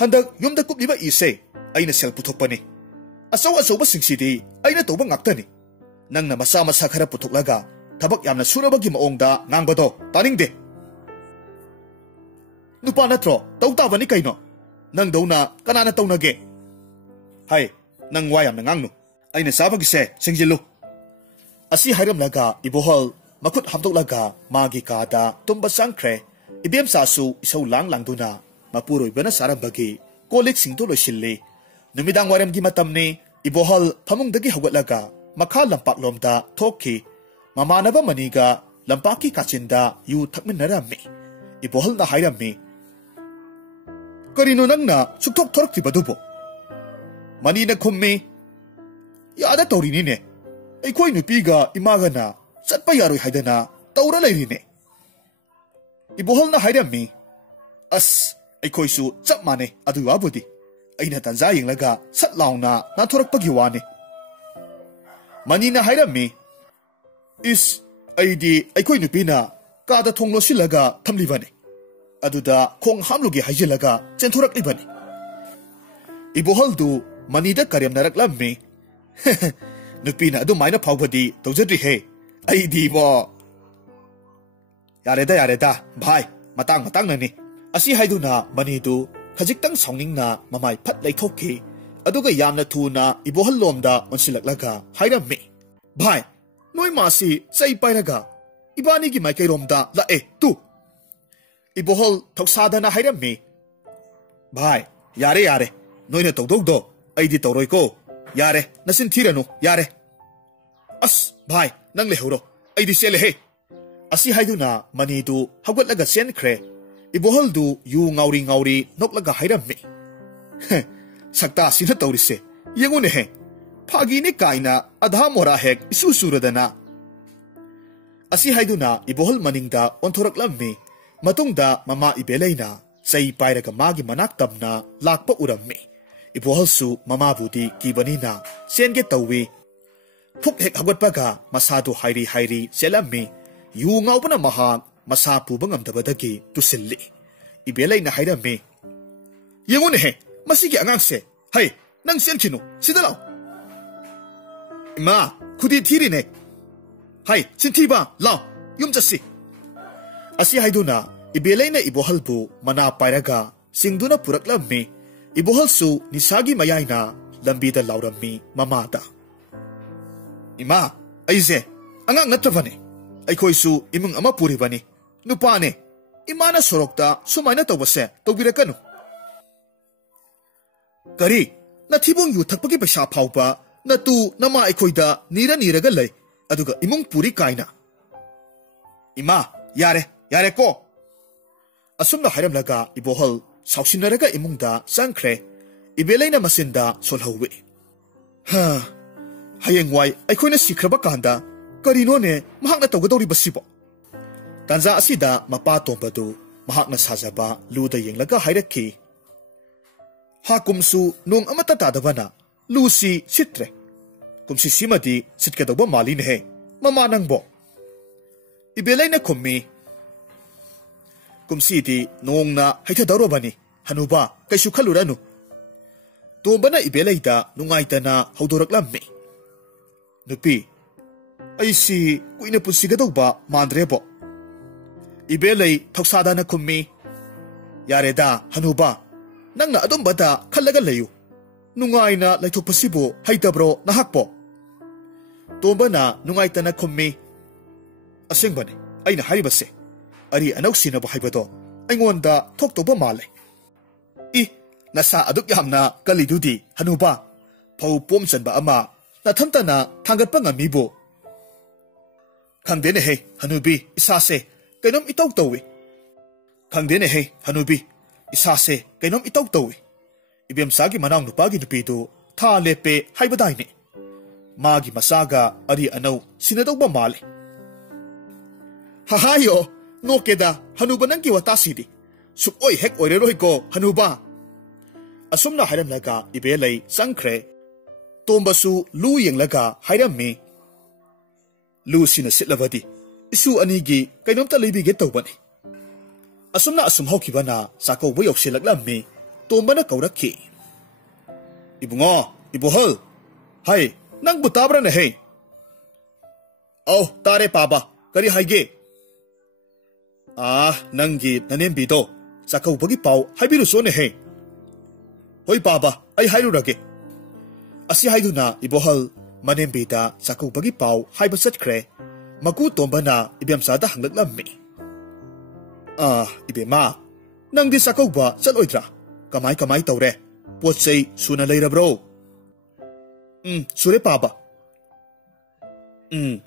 ꯍꯟꯗꯛ ꯌꯨꯝꯗ ꯀꯨꯞꯂꯤꯕ ꯏꯁꯦ ꯑꯩꯅ ꯁꯦꯜ ꯄꯨꯊꯣꯛꯄꯅꯤ ꯑꯆꯧꯕꯁꯤꯡꯁꯤꯗꯤ ꯑꯩꯅ ꯇꯧꯕ ꯉꯥꯛꯇꯅꯤ ꯅꯪꯅ ꯃꯆꯥ ꯈꯔ ꯄꯨꯊꯣꯛꯂꯒ ꯊꯕꯛ ꯌꯥꯝꯅ ꯁꯨꯔꯕꯒꯤ ꯃꯑꯣꯡꯗ ꯉꯥꯡꯕꯗꯣ ꯇꯥꯅꯤꯡꯗꯦ ꯅꯨꯄꯥ ꯅꯠꯇ꯭ꯔꯣ ꯇꯧ ꯇꯥꯕꯅꯤ ꯀꯩꯅꯣ ꯅꯪꯗꯧꯅ ꯀꯅꯥꯅ ꯇꯧꯅꯒꯦ ꯍꯥꯏ ꯅꯪ ꯋꯥ ꯌꯥꯝꯅ ꯉꯥꯡꯅꯨ ꯑꯩꯅ ꯆꯥꯕꯒꯤꯁꯦ ꯁꯤꯡꯖꯤꯜꯂꯨ ꯑꯁꯤ ꯍꯥꯏꯔꯝꯂꯒ 이보ꯍꯜ ꯃꯈꯨꯠ ꯍꯥꯞꯇꯣꯛꯂꯒ ꯃꯥꯒꯤ ꯀꯥꯗ ꯇꯨꯝꯕ ꯆꯪꯈ꯭ꯔꯦ 이뱀ꯆꯥꯁꯨ ꯏꯁꯧ ꯂꯥꯡꯗꯨꯅ ꯃꯄꯨꯔꯣꯏꯕꯅ ꯆꯥꯔꯝꯕꯒꯤ ꯀꯣꯜꯂꯤꯛꯁꯤꯡꯗꯨ ꯂꯣꯏꯁꯤꯜꯂꯤ ꯅꯨꯃꯤꯗꯥꯡ ꯋꯥꯏꯔꯝꯒꯤ ꯃꯇꯝꯅꯤ 이보ꯍꯜ ꯐꯃꯨꯡꯗꯒꯤ ꯍꯧꯒꯠꯂꯒ ꯃꯈꯥ ꯂꯝꯄꯥꯛꯂꯣꯝꯗ ꯊꯣꯛꯈꯤ ꯃꯃꯥꯟꯅꯕ ꯃꯅꯤꯒ ꯂꯝꯄꯥꯛꯀꯤ ꯀꯥꯆꯤꯟꯗ ꯌꯨ ꯊꯛꯃꯤꯟꯅꯔꯝꯃꯤ 이보ꯍꯜꯅ ꯍꯥꯏꯔꯝꯃꯤ ꯀꯔꯤꯅꯣ ꯅꯪꯅ ꯁꯨꯛꯊꯣꯛ ꯊꯣꯔꯛꯇ꯭ꯔꯤꯕꯗꯨꯕꯨ ꯃꯅꯤꯅ ꯈꯨꯝꯃꯤ ꯌꯥꯗ ꯇꯧꯔꯤꯅꯤꯅꯦ ꯑꯩꯈꯣꯏ ꯅꯨꯄꯤꯒ 이마ꯒꯅ ꯆꯠꯄ ꯌꯥꯔꯣꯏ ꯍꯥꯏꯗꯅ ꯇꯧꯔ ꯂꯩꯔꯤꯅꯦ 이보ꯍꯜꯅ ꯍꯥꯏꯔꯝꯃꯤ ꯑꯁ ꯑꯩꯈꯣꯏꯁꯨ ꯆꯞ ꯃꯥꯟꯅꯩ ꯑꯗꯨ ꯋꯥꯕꯨꯗꯤ ꯑꯩꯅ ꯇꯟꯖꯥ ꯌꯦꯡꯂꯒ ꯁꯠ ꯂꯥꯎꯅ ꯅꯥꯟꯊꯣꯔꯛꯄꯒꯤ ꯋꯥꯅꯤ ꯃꯅꯤꯅ ꯍꯥꯏꯔꯝꯃꯤ ꯏꯁ ꯑꯩꯗꯤ ꯑꯩꯈꯣꯏ ꯅꯨꯄꯤꯅ ꯀꯥꯗ ꯊꯣꯡ ꯂꯣꯠꯁꯤꯜꯂꯒ ꯊꯝꯂꯤꯕꯅꯤ ꯑꯗꯨꯗ ꯈꯣꯡ ꯍꯥꯝꯂꯨꯒꯦ ꯍꯥꯏꯖꯤꯜꯂꯒ ꯆꯦꯟꯊꯣꯔꯛꯂꯤꯕꯅꯤ 이보ꯍꯜꯗꯨ ꯃꯅꯤꯗ ꯀꯔꯦꯝꯅꯔꯛꯂꯝꯃꯤ ꯅꯨꯄꯤꯅ ꯑꯗꯨꯃꯥꯏꯅ ꯐꯥꯎꯕꯗꯤ ꯇꯧꯖꯗ꯭ꯔꯤꯍꯦ ꯑꯩꯗꯤꯕꯣ Yareda yareda, bhai, matang nani. Asi haiduna manidu khajiktan sawningna mamai phat leithokki. Aduga yamna thuna ibohal lomda onsilaklaga hairammi. Bhai, noi masi sai pairaga. Ibani gi maikai romda lae tu. Ibohol thoksadana hairammi. Bhai, yare. Noina tawdogdo, aidi tawroiko. Yare, nasin thiranu, yare. As, bhai, nang lehuro, aidi selehe. Asi haiduna manidu hawgatlaga senkre. Ibohol du yu ngauri noklaga hairammi. Sakta sina tawrise, yengune he. Phagi ni kaina adha mora hek isu suradana. Asi haiduna ibohol maningda onthoraklammi. Matungda mama ibeleina sai pairaga magi manak tamna lakpa urammi. Ibohalsu mama budi kibanina senge tawi. Phuk hek hagwatpaga masadu hairi selammi. Yu ngawbana mahak masa pubang amdabadagi tusilli. Ibeleina hairammi. Yengune he, masigi angangse. Hay, nang selkinu, sidalaw. Ima, kudi tiri ne. Hay, sintiba, law, yumjasi. Asi haiduna, ibeleina ibohalbu mana pairaga, singduna puraklammi. Ibohalsu nisagi mayaina, lambida laurammi mamada. Ima, aize, angang natravane. Aikoisu imung ama puribani. Nupane, imana sorokta sumaina tawase, tawbirakanu. Kari, nathibong yu thakpagi paisa phawpa, natu nama aikoida niraga lay, aduga imung puri kaina. Ima, yare ko. Asumna hairamlaga ibohal sausinaraga imungda sangkre, ibeleina masinda solhawi. Ha, hayengwai aikoina sikraba kanda, karino ne mahakna tawgadori basibo. Tanza asida mapa tombadu, mahakna sajaba luda yenglaga hairaki. Hakumsu nung amata tadavana, lusi sitre. Kumsi simadi sitkadaba malin he, mama nangbo. Ibeleina kummi. Kumsi di nung na haitadaurobani, hanuba kaisu kaluranu. Tombana ibeleida nungaita na haudoraklammi. Nupi, ay si kuina punsigadawba mandrebo. Ibelay thoksada na kummi. Yareda hanuba. Nang na adom bata kalaga layo. Nungay na laytopasibo haytabro nahakpo. Tomba na nungay ta na kummi. Aseng bane ay naharibase. Ari anaw sinabo haybado ay ngonda tokto ba malay. Nasa aduk yam na kalidudi hanuba. Pau pomsan ba ama na tanta na tangat pa nga mibo. Kangdene he hanubi isase kainom itaw tawi. Kangdene he hanubi. Isase kainom itaw tawi. Ibiyam sagi manang nupagi nupido tha lepe haybaday ni. Magi masaga ari anaw sinadaw ba mali. Hahayo, no keda hanuba nang kiwatasi di. Sukoy hek oireroy ko hanuba. Asum na hayram laga ibelay sangkre. Tombasu lu yang laga hayram mi. Lu sinasitlabadi. Isu anigi kainom talibi getaw bani. Asum na asum hau kibana sakaw bayok silaglammi tomba na kaurakki. Ibungo, ibuhal. Hay, nang butabra na hey. Oh, tare paba, kari hayge. Nanggi nanembido. Sakaw bagi pau haybiruso na hey. Hoy paba, ay hayrurage. Asi haydo na ibuhal manembida sakaw bagi pau haybasat kre. Magu tomba na ibiyamsada hanglaglammi. Ibema, nang di sakaw ba saloidra? Kamay tawre. Potsay suna layra bro. Sure paba.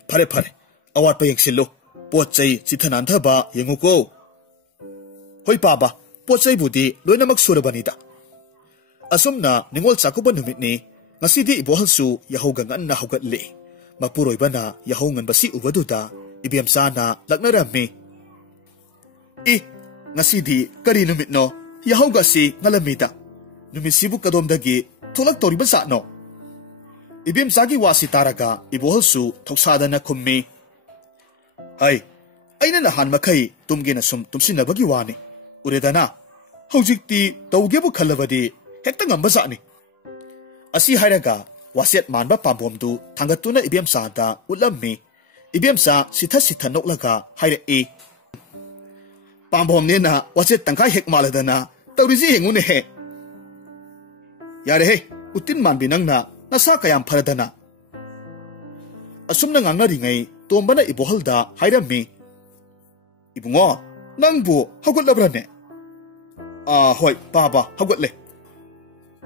Pare. Awat pa yung silo. Potsay sitananta ba yung uko? Hoy paba, potsay budi loy na magsura ba nita? Asum na ningol sakaw ba numit ni ngasidi ibuhalsu yahogangan na hugatli. Magpuroy ba na yahongan ba si ubaduda ibiyamsa na lagnarami? Ngasidi kari numit no, yahaw gasi ngalamita. Numisibuk kadomdagi, tulag tori ba sa no? Ibim sagi wasi taraga, ibuhalsu, toksada na kummi. Hay, ay nanahan makay, tumgi na tumsin na bagiwani. Ureda na, haujik ti, tawgebo kalabadi, hekta ngamba sa ni. Asi haraga, wasiat man ba pambomdu, tanggatu na ibim sada, ulam mi. Ibim sa sita noklaga, hayra पांबोमनेना वचे तंखा हेक मालदना तौरिजे हेंगुने हे यारे हे उतिन मानबी नंगना नसा कयाम फरदना असुमना ngangnaringay tombana ibohalda hairami ibungo nangbu hagutlabrane hoi baba hagutle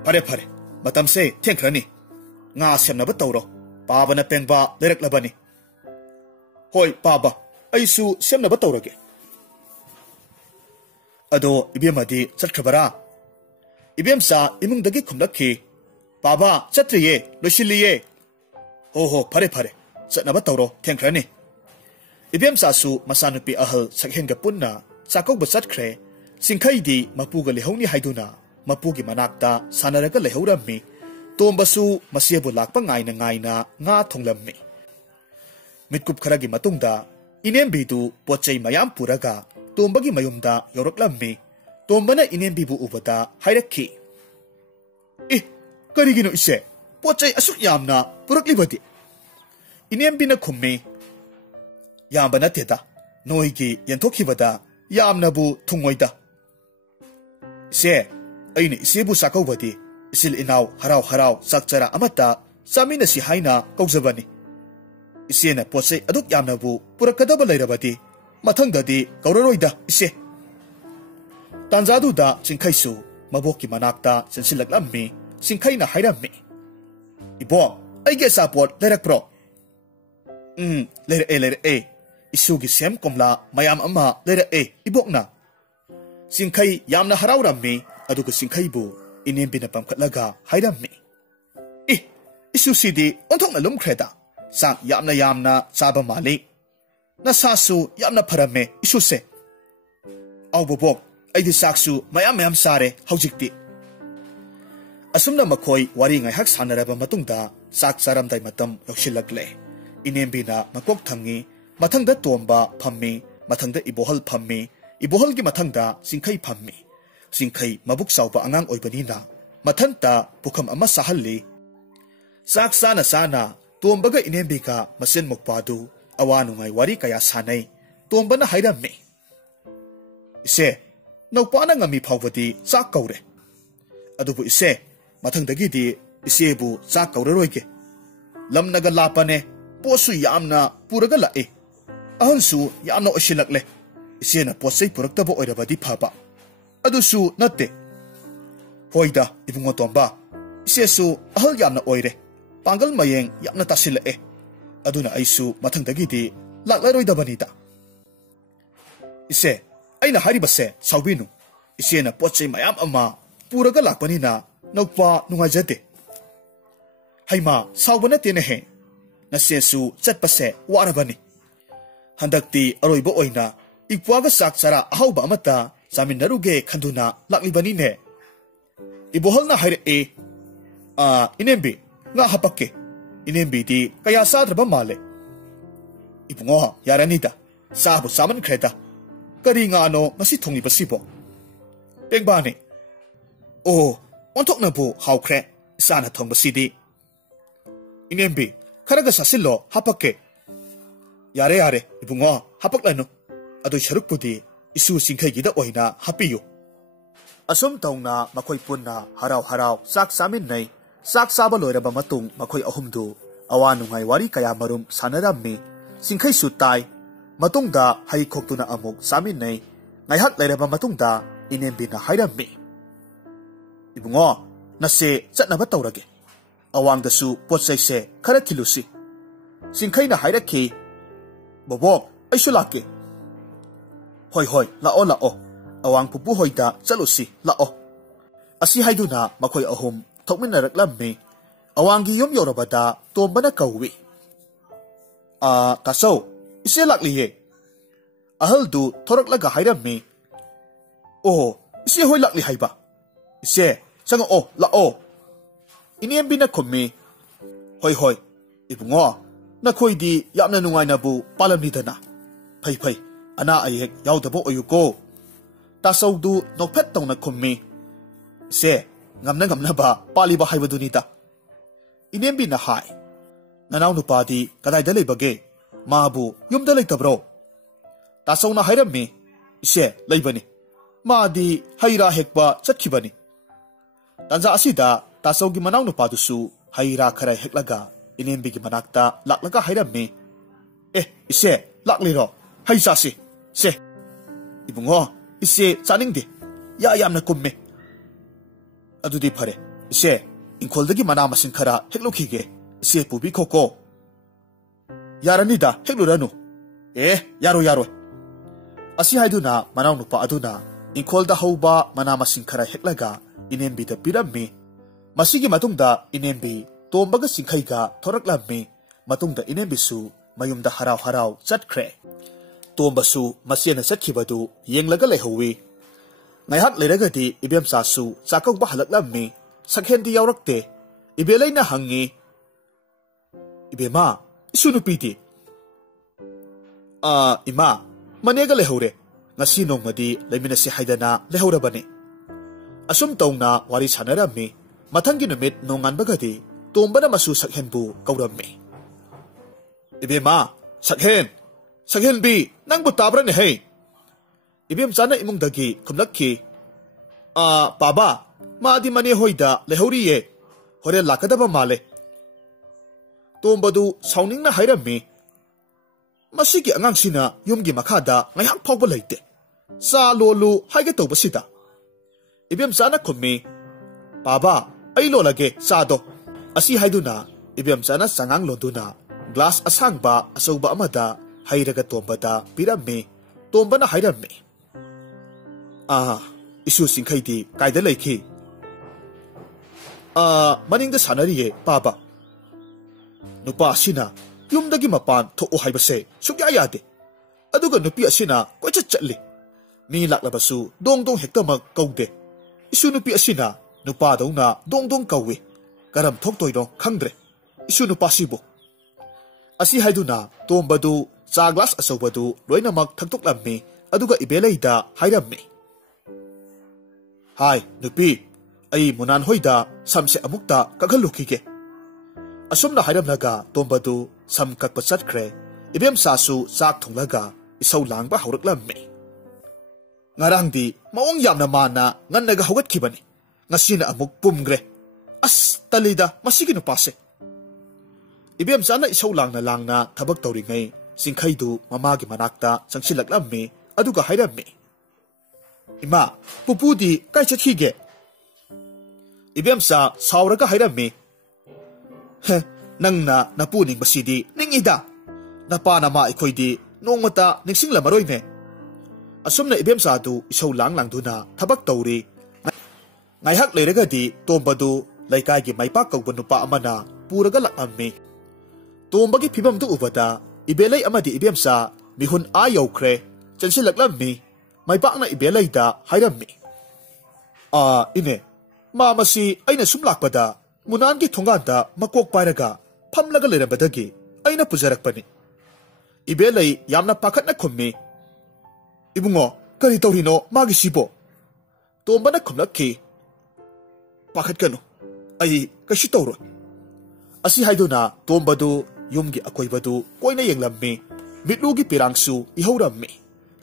phare phare matam se thengkrani nga semna ba tawro baba na pengba leraklabani hoi baba aisu semna ba tawrage ado ibemadi chatkhabara ibemsa imungdagi khumlakhi baba chatriye loshiliye ho phare phare satnaba tawro thengkrani ibem sasu masanupi ahal sakhenga punna sakok chatkre singkhai di mapuga lehongni haiduna mapugi manakta sanaraga lehaurammi tombasu masiebu lakpa ngaina nga thonglammi mitkup kharagi matungda inembi du pochei mayam puraga tombagi mayumda yoroklammi tombana inembi bu ubada hairakhi karigino ise pochei asuk yamna puraklibadi inembi na khummi yambana teta noigi yanthokibada yamnabu thungoida se aini isebu sakawbadi isil inaw harau sakchara amata samina si haina kaujabani isena pochei aduk yamnabu purakadaba lairabadi mathangdadi kauraroida ise tanjadu da chingkhaisu maboki manakta sensilaklammi singkhaina hairammi ibo aige support lerakpro lere isugi sem komla mayam ama lere ibokna singkhai yamna haraurammi aduga singkhai bu inembina pamkhatlaga hairammi isu sidi onthokna lumkhreda sak yamna chaba mali na sasu yamna pharamme isu se awbobok aidi saksu mayam sare haujikti asumna makhoi wari ngai hak sanaraba matungda sak saramdai matam yokshilakle inembina makok thangi mathangda tomba phammi mathangda ibohal phammi ibohalgi mathangda singkhai phammi singkhai mabuk sauba angang oibanina mathanta pukham ama sahalli sak sana tombaga inembika masen mukpadu awanungai wari kaya sanai tombana hairammi ise nokpana ngami phawbadi sak kaure adubu ise mathangdagi di isebu sak kauraroige lamnaga lapane posu yamna puraga lae ahansu yamna oshilakle isena posei puraktaba oirabadi phaba adusu natte hoida ibungo tomba isesu ahal yamna oire pangal mayeng yamna tasilae aduna aisu mathangdagi di laklaroi ise aina haribase saubinu isena pochei mayam ama puraga lakpanina nokpa nungajate haima saubana tene he nasesu chatpase warabani handakti aroiba oina ikwaga sakchara ahauba amata saminaruge khanduna laklibani ne ibohalna haire inembi nga hapakke inembi di kaya sadraba male ibungo yaranida sabu saman khreda kari nga no ngasi thongi basibo pengbane onthokna bu hawkhre sana thongbasidi inembi kharaga sasillo hapakke yare ibungo hapaklanu adu sharukpudi isu singkhai gida oina hapiyu asum tauna makhoi punna harau sak samin nai sak saba loiraba matung makhoi ahumdu awanungai wari kaya marum sanarammi singkhai su tai matungda hai khoktuna amuk samin nai ngaihak lairaba matungda inembina hairammi ibungo nase chatnaba tawrage awangdasu potsaise khara thilusi singkhaina hairakhi bobok aisu lake hoi lao awang pupu hoida chalusi lao asi haiduna makhoi ahum thokminaraklammi awangi yom yorabada tombana kawi taso ise lakliye ahaldu thoraklaga hairammi ise hoi lakli haiba ise sanga lao inembi khummi hoi ibungo nakhoidi yamna nungaina bu palamni dana phai ana ayek yaudabo oyuko tasaudu nokphet tongna khummi se ngamna ba pali ba haibadunita inembi na hai nanaw nupadi kadai da lebage mabu yumda leitabro tasauna hairammi इसे लेबनी मादी हैरा हेकबा चटखिबनी तंजा असिदा तासौगी मनाव नुपादुसु हैरा खरा हेकलगा इनेम्बिगी मनाक्ता लाक्लगा हैरम्मे इसे लाक्लिरो है चासी से इबुंगो इसे चानिंगदे यामना कुम्मे अदुदी फरे इसे इंखोलदगी मना मसिन खरा हेकलुखिगे इसे पुबी खोको यारनिदा हेकलुरनु यारो असी हाइदुना मनाव नुपा अदुना इंखोलदा हौबा मना मसिन खरा हेकलगा इनेम्बिदा पिरम्मे मसिगी मतुंगदा इनेम्बी तोंबगा सिंखैगा थोरक्लम्मे मतुंगदा इनेम्बिसु मयुमदा हराव हराव चटख्रे तोंबसु मसेना चटखिबदु येंगलगा लेहौवी ngayhak leragadi ibem sasu chakok ba halaklammi sakhendi yawrakte ibelaina hangi ibema isunu piti ima manega lehore ngasi nongmadi lemina si haidana lehorabani asum tongna wari sanarami mathangi numit nongan bagadi tombana masu sakhenbu kaurammi ibema sakhen bi nangbu tabrane hey ibem chana imung dagi khumlakhi baba maadi mane hoida lehori ye hore lakadaba male tombadu sauningna hairammi masigi angangsina yumgi makhada ngayhak phawba leite sa lolu haige tobasida ibem chana khummi baba ai lolage sado asi haiduna ibem chana sangang londuna glass asangba asauba amada hairaga tombada pirammi tombana hairammi isu singkhaidi kaida leikhi maningda sanariye baba nupa asina yumdagi mapan thoo haibase sukya yade aduga nupi asina koichat chatli mi laklabasu dong hektamak kaude isu nupi asina nupa dauna dong kauwe karam thoktoido khangdre isu nupa sibo asi haiduna tombadu cha glass asawbadu loinamak thaktuklammi aduga ibeleida hairammi Hai, nupi, ai munan hoida samse amukta kakhalukige. Asumna hairam naga tombadu sam kakpachat kre, ibem sasu sak thunglaga isaw langba hauraklammi. Ngarangdi maong yamna mana ngan naga hawat kibani. Ngasina amuk pumgre. As talida masigi nupase. Ibem sana isaw langna tabak tawringay singkhaydu mamagi manakta sangsilaklammi aduga hairammi. Ima, pupudi kay chathige. Ibem sa sauraga hairammi. Nangna napuning basidi ningida. Napana ma ikoydi nongmata ningsing lamaroy me. Asumna ibem sa adu isaw lang duna tabak tawri. Ngayhak leragadi tombadu laykaygi maypak kaubanupa amana puraga laklammi. Tombagi pibam du ubada ibelay amadi ibem sa mihun ayaw kre chansilaklammi. May pakna ibelaida hairammi. Ine, mamasi ay na sumlakpada, munan ki thonganda makok paraga, pamlaga lirabadagi, ay na pujarakpani. Ibelay yamna pakat na kummi. Ibungo, kari tawrino magisibo. Tomba na kumlaki. Pakat kano, ay kasi tawro. Asi haido na tombadu yumgi akoybadu koy na yang lammi, mitlugi pirangsu ihawrammi,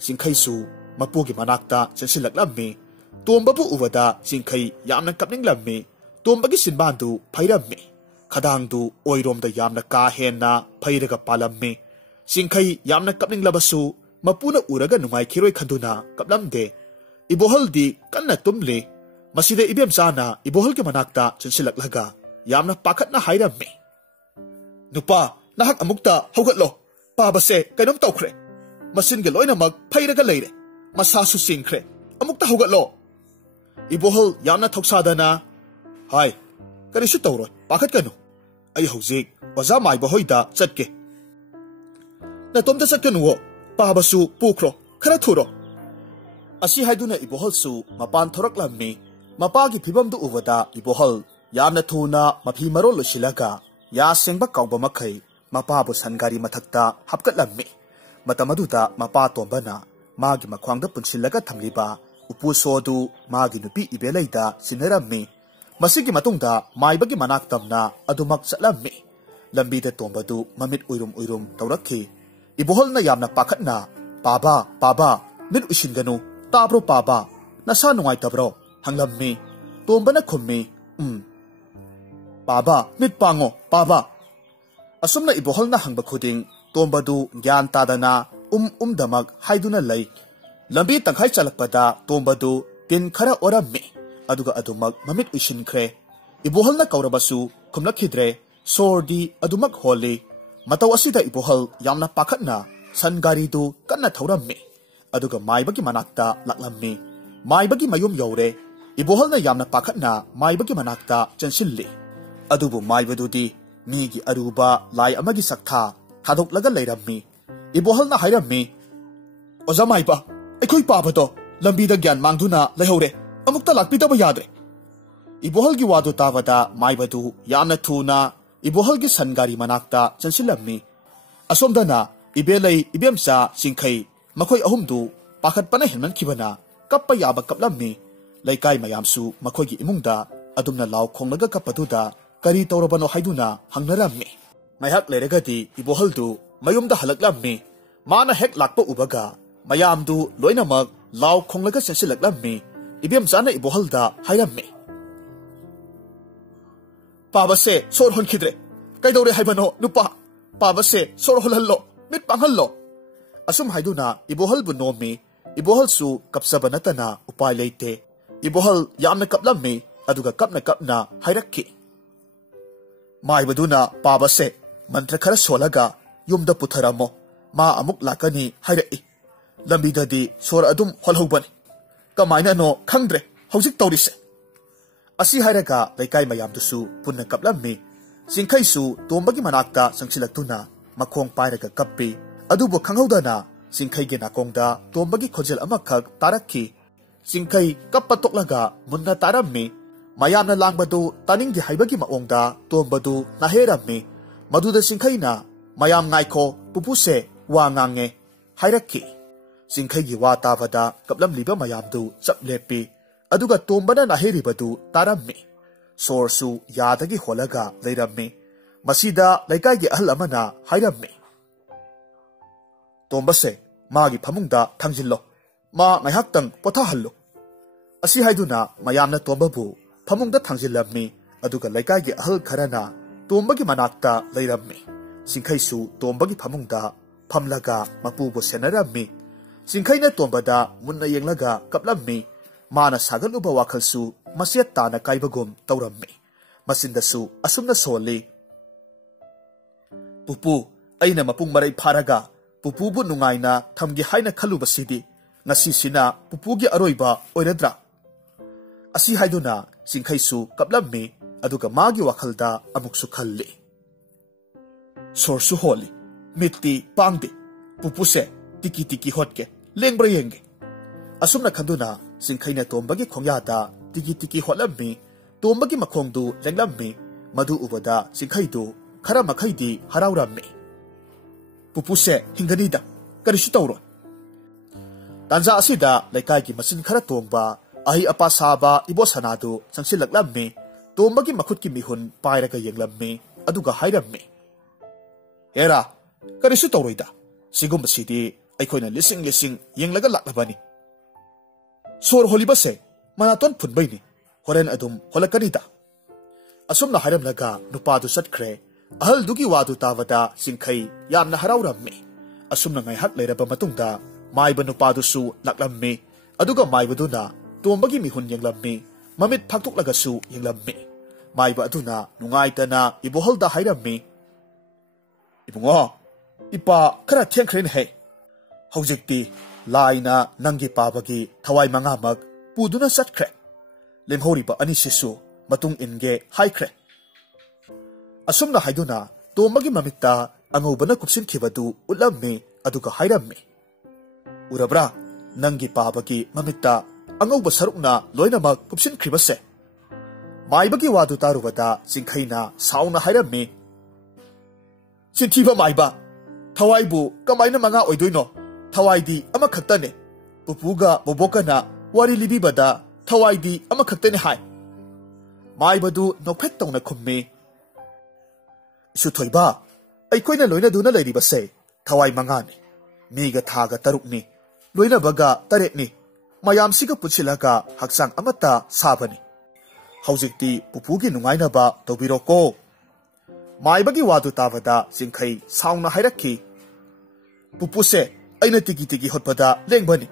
singkaysu, mapugi manakta sensilaklammi tombabu uwada singkhay yamna kapninglammi tombagi sinbandu phairammi khadangdu oiromda yamna ka henna phairaga palammi singkhay yamna kapninglabasu mapuna uraga numai khiroi khanduna kaplamde ibohaldi kanna tumle masida ibem sana ibohalgi manakta sensilaklaga yamna pakhatna hairammi nupa nahak amukta haugatlo pabase kainom tawkhre masinga loinamak phairaga leire Masasu singkre, amukta hugatlo. Ibohol yamna thoksadana. Hai, kanisu tawro, pakat kano. Ay hawzik, waza may bahoyda chatke. Natomda chatkanu wo, pabasu pukro, karathuro. Asi haiduna ibohol su mapan thoraklammi, mapagi phibamdu uvada ibohol yamna thuna maphi marol silaga, ya sengba kauba makai, mapabu sangari mathakta hapkatlammi. Matamaduta mapa tombana. Magi makwangda punsilaga thamliba upusodu magi nupi ibelaida sinarammi masigi matungda maibagi manaktamna adumak chatlammi lambida tombadu mamit uirum tawrakhi iboholna yamna pakhatna baba mit ushinganu tabro paba nasa nungai tabro hanglammi tombana khummi paba mit pango paba asumna iboholna hangba khuding tombadu gyan tadana damak haiduna lay lambi tangkhai chalakpada tombadu tin khara orammi aduga adumak mamit ushinkhre iboholna kaurabasu khumlakhidre sordi adumak holi mataw asida ibohol yamna pakhatna sangari du kanna thaurammi aduga maibagi manakta laklammi maibagi mayum yore iboholna yamna pakhatna maibagi manakta chansilli adubu maibadudi migi aruba lai amagi saktha thadok laga leirammi iboholna hairammi oza maiba ekhoi pabado lambi da gyan mangduna lehore amukta lakpitaba yadre ibohol gi wadu tawada maibadu yamna thuna ibohol gi sangari manakta chansilammi asomdana ibelai ibemsa singkhai makhoi ahumdu pakhat pana henman khibana kappa yaba kaplammi laikai mayamsu makhoi gi imungda adumna law khonglaga kappaduda kari tawrabano haiduna hangnarammi maihak leregadi iboholdu mayumda halaklammi mana hek lakpa ubaga mayamdu loinamak law khonglaga sensilaklammi ibemsana iboholda hairammi pabase sor hon khidre kaidore haibano nupa pabase sor holhallo mit panghallo asum haiduna ibohol bu nomi ibohol su kapsabanatana upai leite ibohol yamna kaplammi aduga kapna hairakki mai baduna pabase mantra khara solaga yumda putharamo ma amuk lakani hairai lambidadi sor adum holhobani kamaina no khangdre hojik tawrise asi hairaga laikai mayamdusu punna kaplammi singkhai su tombagi manakta sangsilaktuna makhong pairaga kappi adubo khanghaudana singkhai ge nakongda tombagi khojel amakhak tarakki singkhai kappa toklaga munna tarammi mayamna langbadu taningi haibagi maongda tombadu naherammi maduda singkhaina mayam ngaikho pupuse wa ngange hairakki singkhai gi wa tabada kaplam liba mayamdu chaplepi aduga tombana naheribadu tarammi sorsu yadagi holaga leirammi masida laikai gi ahal amana hairammi tombase magi phamungda thangjillo ma ngaihaktang pothahallo asi haiduna mayamna tombabu phamungda thangjilammi aduga laikai gi ahal kharana tombagi manakta leirammi singkhai su tombagi phamungda phamlaga mapubo senarammi singkhaina tombada munna yenglaga kaplammi mana sagaluba wakhalsu masiat tana kaibagum taurammi masindasu asumna soli pupu aina mapung marai pharaga pupu bu nungaina thamgi haina khaluba sidi ngasi sina pupu gi aroiba oiradra asi haiduna singkhai su kaplammi aduga magi wakhalda amuksu khalli sorsu holi mitti pangde pupuse tiki hotke lengbra yenge asumna khanduna singkhaina tombagi khongyada tiki hotlammi tombagi makhongdu lenglammi madu ubada singkhaidu khara makhaidi haraurammi pupuse hinganida karisu tawro tanja asida laikai gi masin khara tongba ahi apa saba ibo sanadu sangsilaklammi tombagi makhutki mihun pairaga yenglammi aduga hairammi era karisu tawroida sigum sidi aikoina lising yenglaga laklabani sor holibase manaton phunbaini horen adum holakanida asumna hairamlaga nupadu satkre ahal dugi wadu tawada singkhai yamna haraurammi asumna ngai hak leiraba matungda maiba nupadu su laklammi aduga maibaduna tombagi mihun yenglammi mamit phaktuklaga su yenglammi maiba aduna nungaitana iboholda hairammi ibungo ipa khara thengkhrein he hojikti laina nangi pabagi thawai mangamak puduna satkre lemhoriba ani sisu matung inge haikre asumna haiduna tombagi mamitta angobana kupsin khibadu ulammi aduga hairammi urabra nangi pabagi mamitta angoba sarukna loinamak kupsin khibase maibagi wadu tarubada singkhaina sauna hairammi sintiba maiba thawaibu kamaina manga oidoino thawaidi ama khaktane pupuga bobokana wari libibada thawaidi ama khaktane hai maibadu nokphet tongna khummi su thoiba aikoina loina duna leiri base thawai manga ni miga thaga taruk ni लोइनबगा तरेटनी मयामसिगा पुछिलगा हक्सांग अमता साबनी हौजिक्ति पुपुगी नुंगाइनबा तौबिरोको माइबगी वादु ताबदा सिंखै साउना हाइरक्खि पुपुसे अइना तिगी तिगी होटपदा लेंबनी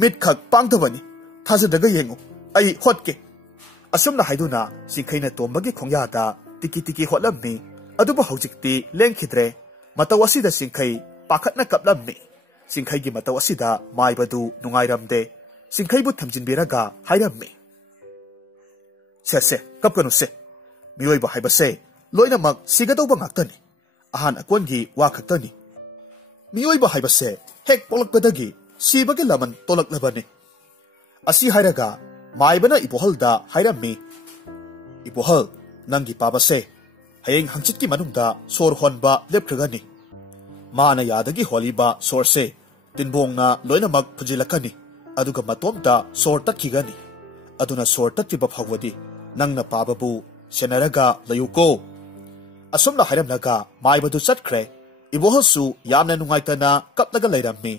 मिट खक पांगदबनी थाजदगा येंगु अइ होटके असुमना हाइदुना सिंखैना तोंबगी खोंयादा तिकी तिकी होटलम्मी अदुबो हौजिक्ति लेंखिद्रे मतौ असिदा सिंखै पाखतना कपलम्मी सिंखैगी मतौ असिदा माइबदु नुंगाइरमदे सिंखैबु थमजिनबिरगा हाइरम्मी से कपकनु से मियोइबा हाइबसे लोइनमक सिगदौबा ngaktani ahan akongi wa khaktani miyoiba haibase hek polakpadagi sibagi laman tolaklabani asi hairaga maibana ibohalda hairammi ibohal nangi pabase hayeng hangchitki manungda sor honba lepkragani mana yadagi holiba sorse tinbongna loinamak phujilakani aduga matomda sor tatkigani aduna sor tattiba phawadi nangna pababu senaraga layuko असुमना हाइरमलगा माइबदु चटख्रे इबोहसु यामना नुंगाइतना कपलगा लैरम्मी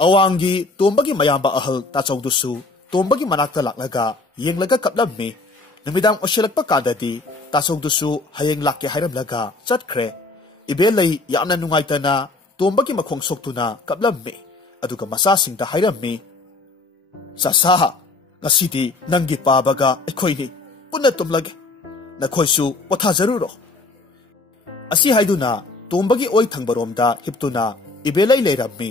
अवांगी तोंबगी मयाम्बा अहल ताचौदुसु तोंबगी मनाक्ता लाक्लगा येंगलगा कपलम्मी नमिदांग ओशलकपा कांददी ताचौदुसु हयेंग लाक्के हाइरमलगा चटख्रे इबेलै यामना नुंगाइतना तोंबगी मखोंग सोक्तुना कपलम्मी अदुगा मसासिंगदा हाइरम्मी ससा ngasidi nangi pabaga ekhoi punna tumlage nakhoisu pothajaruro asi haiduna tombagi oi thangbaromda hiptuna ibelai leirammi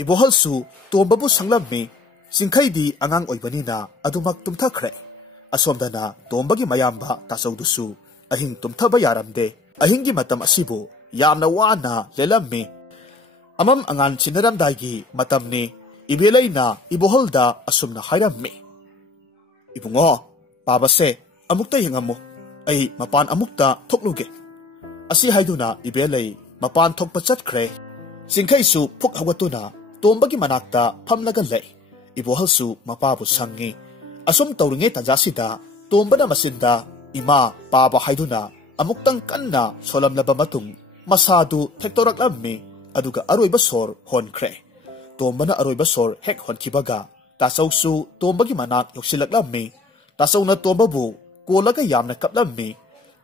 ibohalsu tombabu sanglammi singkhaidi angang oibanina adumak tumthakre asomdana tombagi mayamba tasaudusu ahing tumthaba yaramde ahingi matam asibu yamna wana lelammi amam angan chinaramdaigi matamni ibelaina ibohalda asumna hairammi ibungo babase amukta yengamu ai mapan amukta thokluge asi haiduna ibelai mapan thokpa chatkre singkhaisu phuk hawatuna tombagi manakta phamlaga lei ibohalsu mapabu sangi asum tawringe tajasida tombana masinda ima paba haiduna amuktang kanna solamlaba matung masadu thektoraklammi aduga aroiba sor honkhre tombana aroiba sor hek honkibaga tasausu tombagi manak yoksilaklammi tasauna tombabu kolaga yamna kaplammi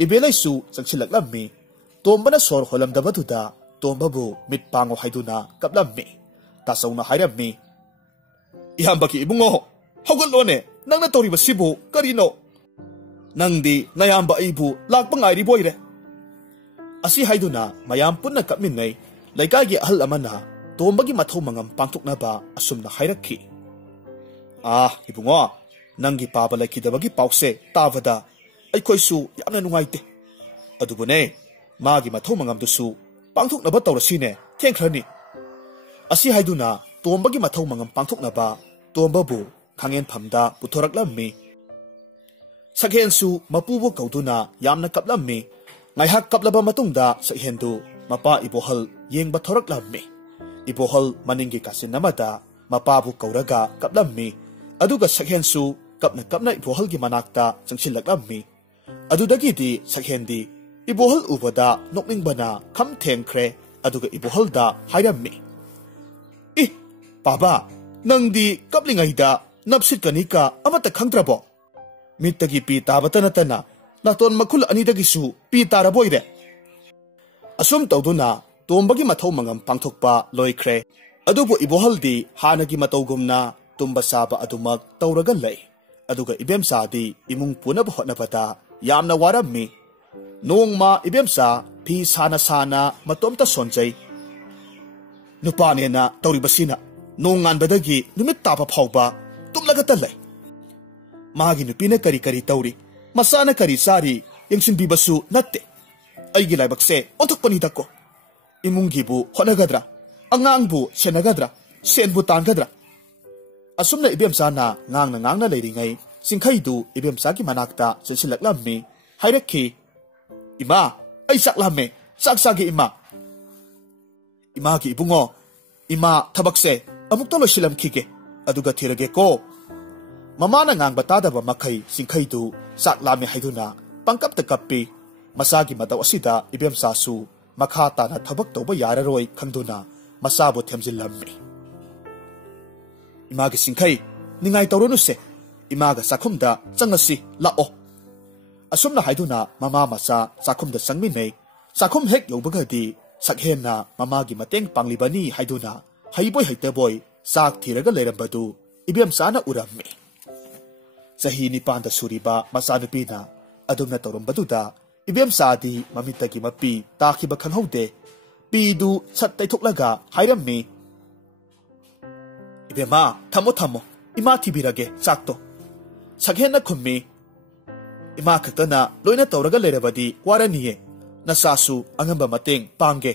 ibelaisu changsilaklammi tombana sor holamdabaduda tombabu mitpango haiduna kaplammi tasauna hairammi ihambaki ibungo hawgalone nangna toriba sibu karino nangdi nayamba ibu lakpa ngairi boire asi haiduna mayam punna kapminnai laikagi ahal amana tombagi mathau mangam pangthoknaba asumna hairakhi ibungo nangi paba laikidabagi pause tavada aikhoisu yamna nungaite adubune magi mathau mangam dusu pangthoknaba tawrasine thengkhrani asi haiduna tombagi mathau mangam pangthoknaba tombabu khangen phamda puthoraklammi sakhensu mapubu kauduna yamna kaplammi ngaihak kaplaba matungda sakhendu mapa ibohal yengba thoraklammi ibohal maningi kasin namada mapabu kauraga kaplammi aduga sakhensu kapna ibohal gi manakta changsilaklammi adudagidi sakhendi ibohal ubada nokningbana kham thengkhre aduga ibohalda hairammi baba nangdi kaplingaida napsit kanika amata khangtrabo mittagi pi tabatanatana naton makhul anidagi su pi taraboire asum tawduna tombagi mathau mangam pangthokpa loikhre adubu ibohaldi hanagi matawgumna tumba saba adumak tawraga lei aduga ibemsa di imung punab hotnabata yamna warammi nongma ibemsa phi sana matomta sonjai nupanena tawribasina nongan badagi numit tapa phawba tumlaga talai magi nupina kari tawri masana kari sari yengsin bibasu natte aigi laibakse onthokpani dako imungi bu honagadra angang bu senagadra senbu tangadra asumna ibemsa na ngangna leiringai singkhaidu ibemsa ki manakta silsilaklammi hairakhi ima ai saklamme saksagi ima ki ibungo ima thabakse amukta loisilam khige aduga thirage ko mamana ngang batadaba makhai singkhaidu saklame haiduna pangkapta kappi masagi mataw asida ibemsa su makha tana thabak toba yararoi khangduna masabu themjillammi Imangi सिंखै निंगाई तौरनुसे इमागा चाखुमदा चंगसी लाओ असुमना हाइदुना mama मचा चाखुमदा चंगमिनै चाखुम हेक यौबगदी सकहेनना ममागी mateꯡ panglibani haiduna haiboi haiteboy sak thiraga lerambadu ibemsana urammi sahi nipanda suriba masanupina adumna torombaduda ibemsadi mamitagi mapi takhiba khanghaude pidu sattai thoklaga hairammi ibema thamo ima thibirage sakto sakhenna khummi ima khatana loina tawraga lerabadi waraniye nasasu angamba mateꯡ pange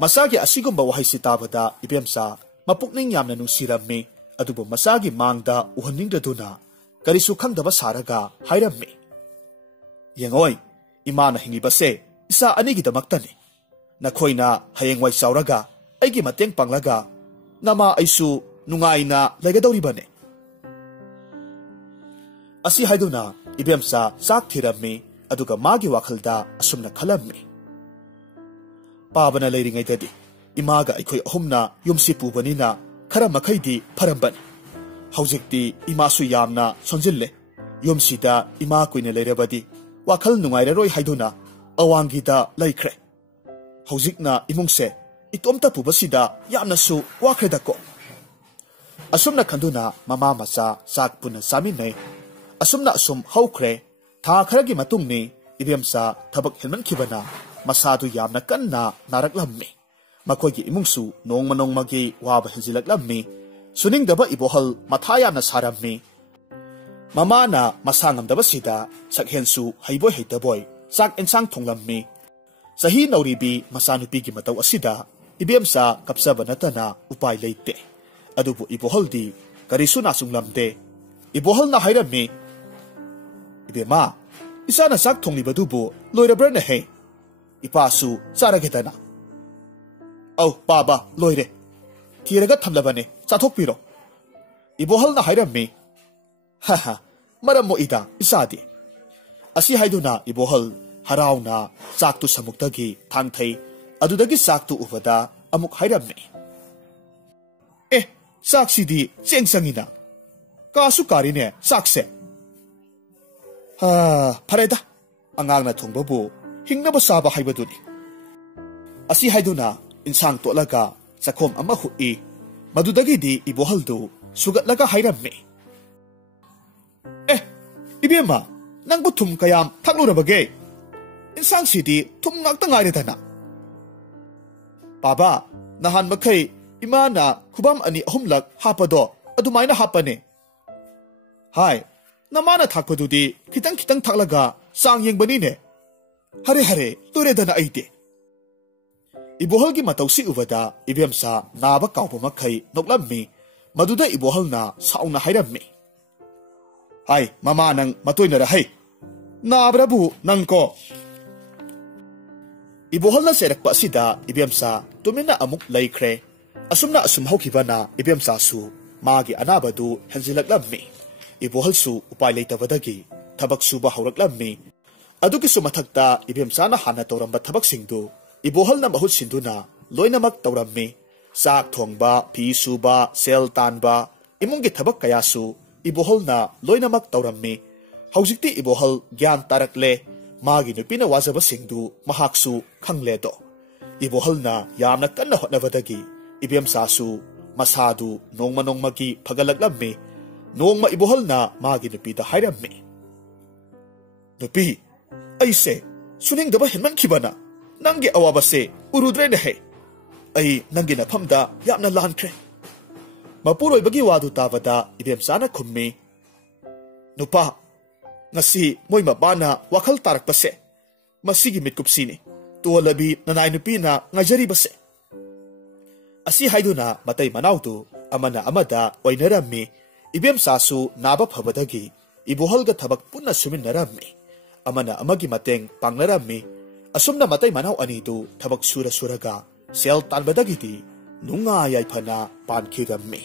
masagi asigumba wahai tabada ibemsa mapukning yamna nungsirammi adubu masagi mangda uhaningdaduna karisu khangdaba saraga hairammi yengoi imana hingibase isa anigidamaktani nakhoina hayengwai sauraga aigi mateꯡ panglaga nama aisu nungaina legadoribane asi haiduna ibemsa sak thirammi aduga magi wakhalda asumna khalammi पाबना लेरिंगैदि इमागा अखोय अहुमना युमसि पुबनिना खरा मखैदि फरंबन हौजिक्ति इमासु यामना सोंजिल्ले युमसिदा इमा कुइने लेरबदि वाखल नुंगाइररोय हाइदुना अवांगिदा लैख्रे हौजिकना इमुंगसे इतोमता पुबसिदा यामनासु वाख्रेदको असुमना खंदुना mama मचा साक पुना सामिनै असुमना assume हौख्रे था खरगी मतुंगनि इबेमसा थबक हेलमनखिबना masadu yamna kanna naraklammi makoigi imungsu nongmanongmagi waba hijilaklammi suningdaba ibohal mathayana sarammi mamana masangamdaba sida sakhensu haiboi haitaboy sak ensang thonglammi sahi nauribi masanupigi mataw asida ibemsa kapsaba natana upai leite adubu ibohaldi karisu nasunglamde ibohalna hairammi ibema isana sak thonglibadubu loirabrana he ipasu saragedana au baba loire thiraga thamlabane chathokpiro ibohalna hairammi ha maramo ida isadi asi haiduna ibohal harauna chaktu samuktagi thangthai adudagi saktu ubada amuk hairammi saksidi chengsangina kasu karine sakse ha phareda angangna thongbabu hingnaba saba haibaduni asi haiduna insang tolaga chakhom ama hui madudagi di ibohaldu sugatlaga hairammi ibema nangbu thum kayam thaklurabage insang sidi thum ngakta ngairedana baba nahan makhai imana khubam ani ahumlak hapado adumaina hapane hai namana thakpadudi kitang thaklaga sang yengbani ne hare turedana aide ibohalgi matausi ubada ibemsa naba kaupa makhai noklammi maduda ibohalna sauna hairammi hai mama nang matoina ra hai nabrabu nangko ibohalna serakpa sida ibemsa tumina amuk laikre asumna asum hokibana ibemsa su magi anabadu hanjilaklammi ibohalsu upai leitabadagi thabak suba hauraklammi aduki sumathakta ibemsana hana tawramba thabak singdu ibohalna mahut sinduna loinamak tawrammi sak thongba phi suba sel tanba imungi thabak kayasu ibohalna loinamak tawrammi haujikti ibohal gyan tarakle magi nupina wajaba singdu mahaksu khangle do ibohalna yamna kanna hotnabadagi ibemsasu masadu nongmagi phagalaklammi nongma ibohalna magi nupida hairammi nupi aise suningdaba henman khibana nangi awabase urudre ne he ai nangi na phamda yamna lankre mapuroi bagi wadu tabada ibemsana khummi nupa ngasi moi mabana wakhal tarak pase masigi mitkupsini tolabi nanai nupi na ngajari base asi haiduna matai manautu amana amada oinarammi ibemsasu naba phabadagi ibohalga thabak punna suminnarammi amana amagi mateꯡ pangnarammi asumna matai manau anidu thabak suraga sel tanbadagiti nunga yaifana pankhigammi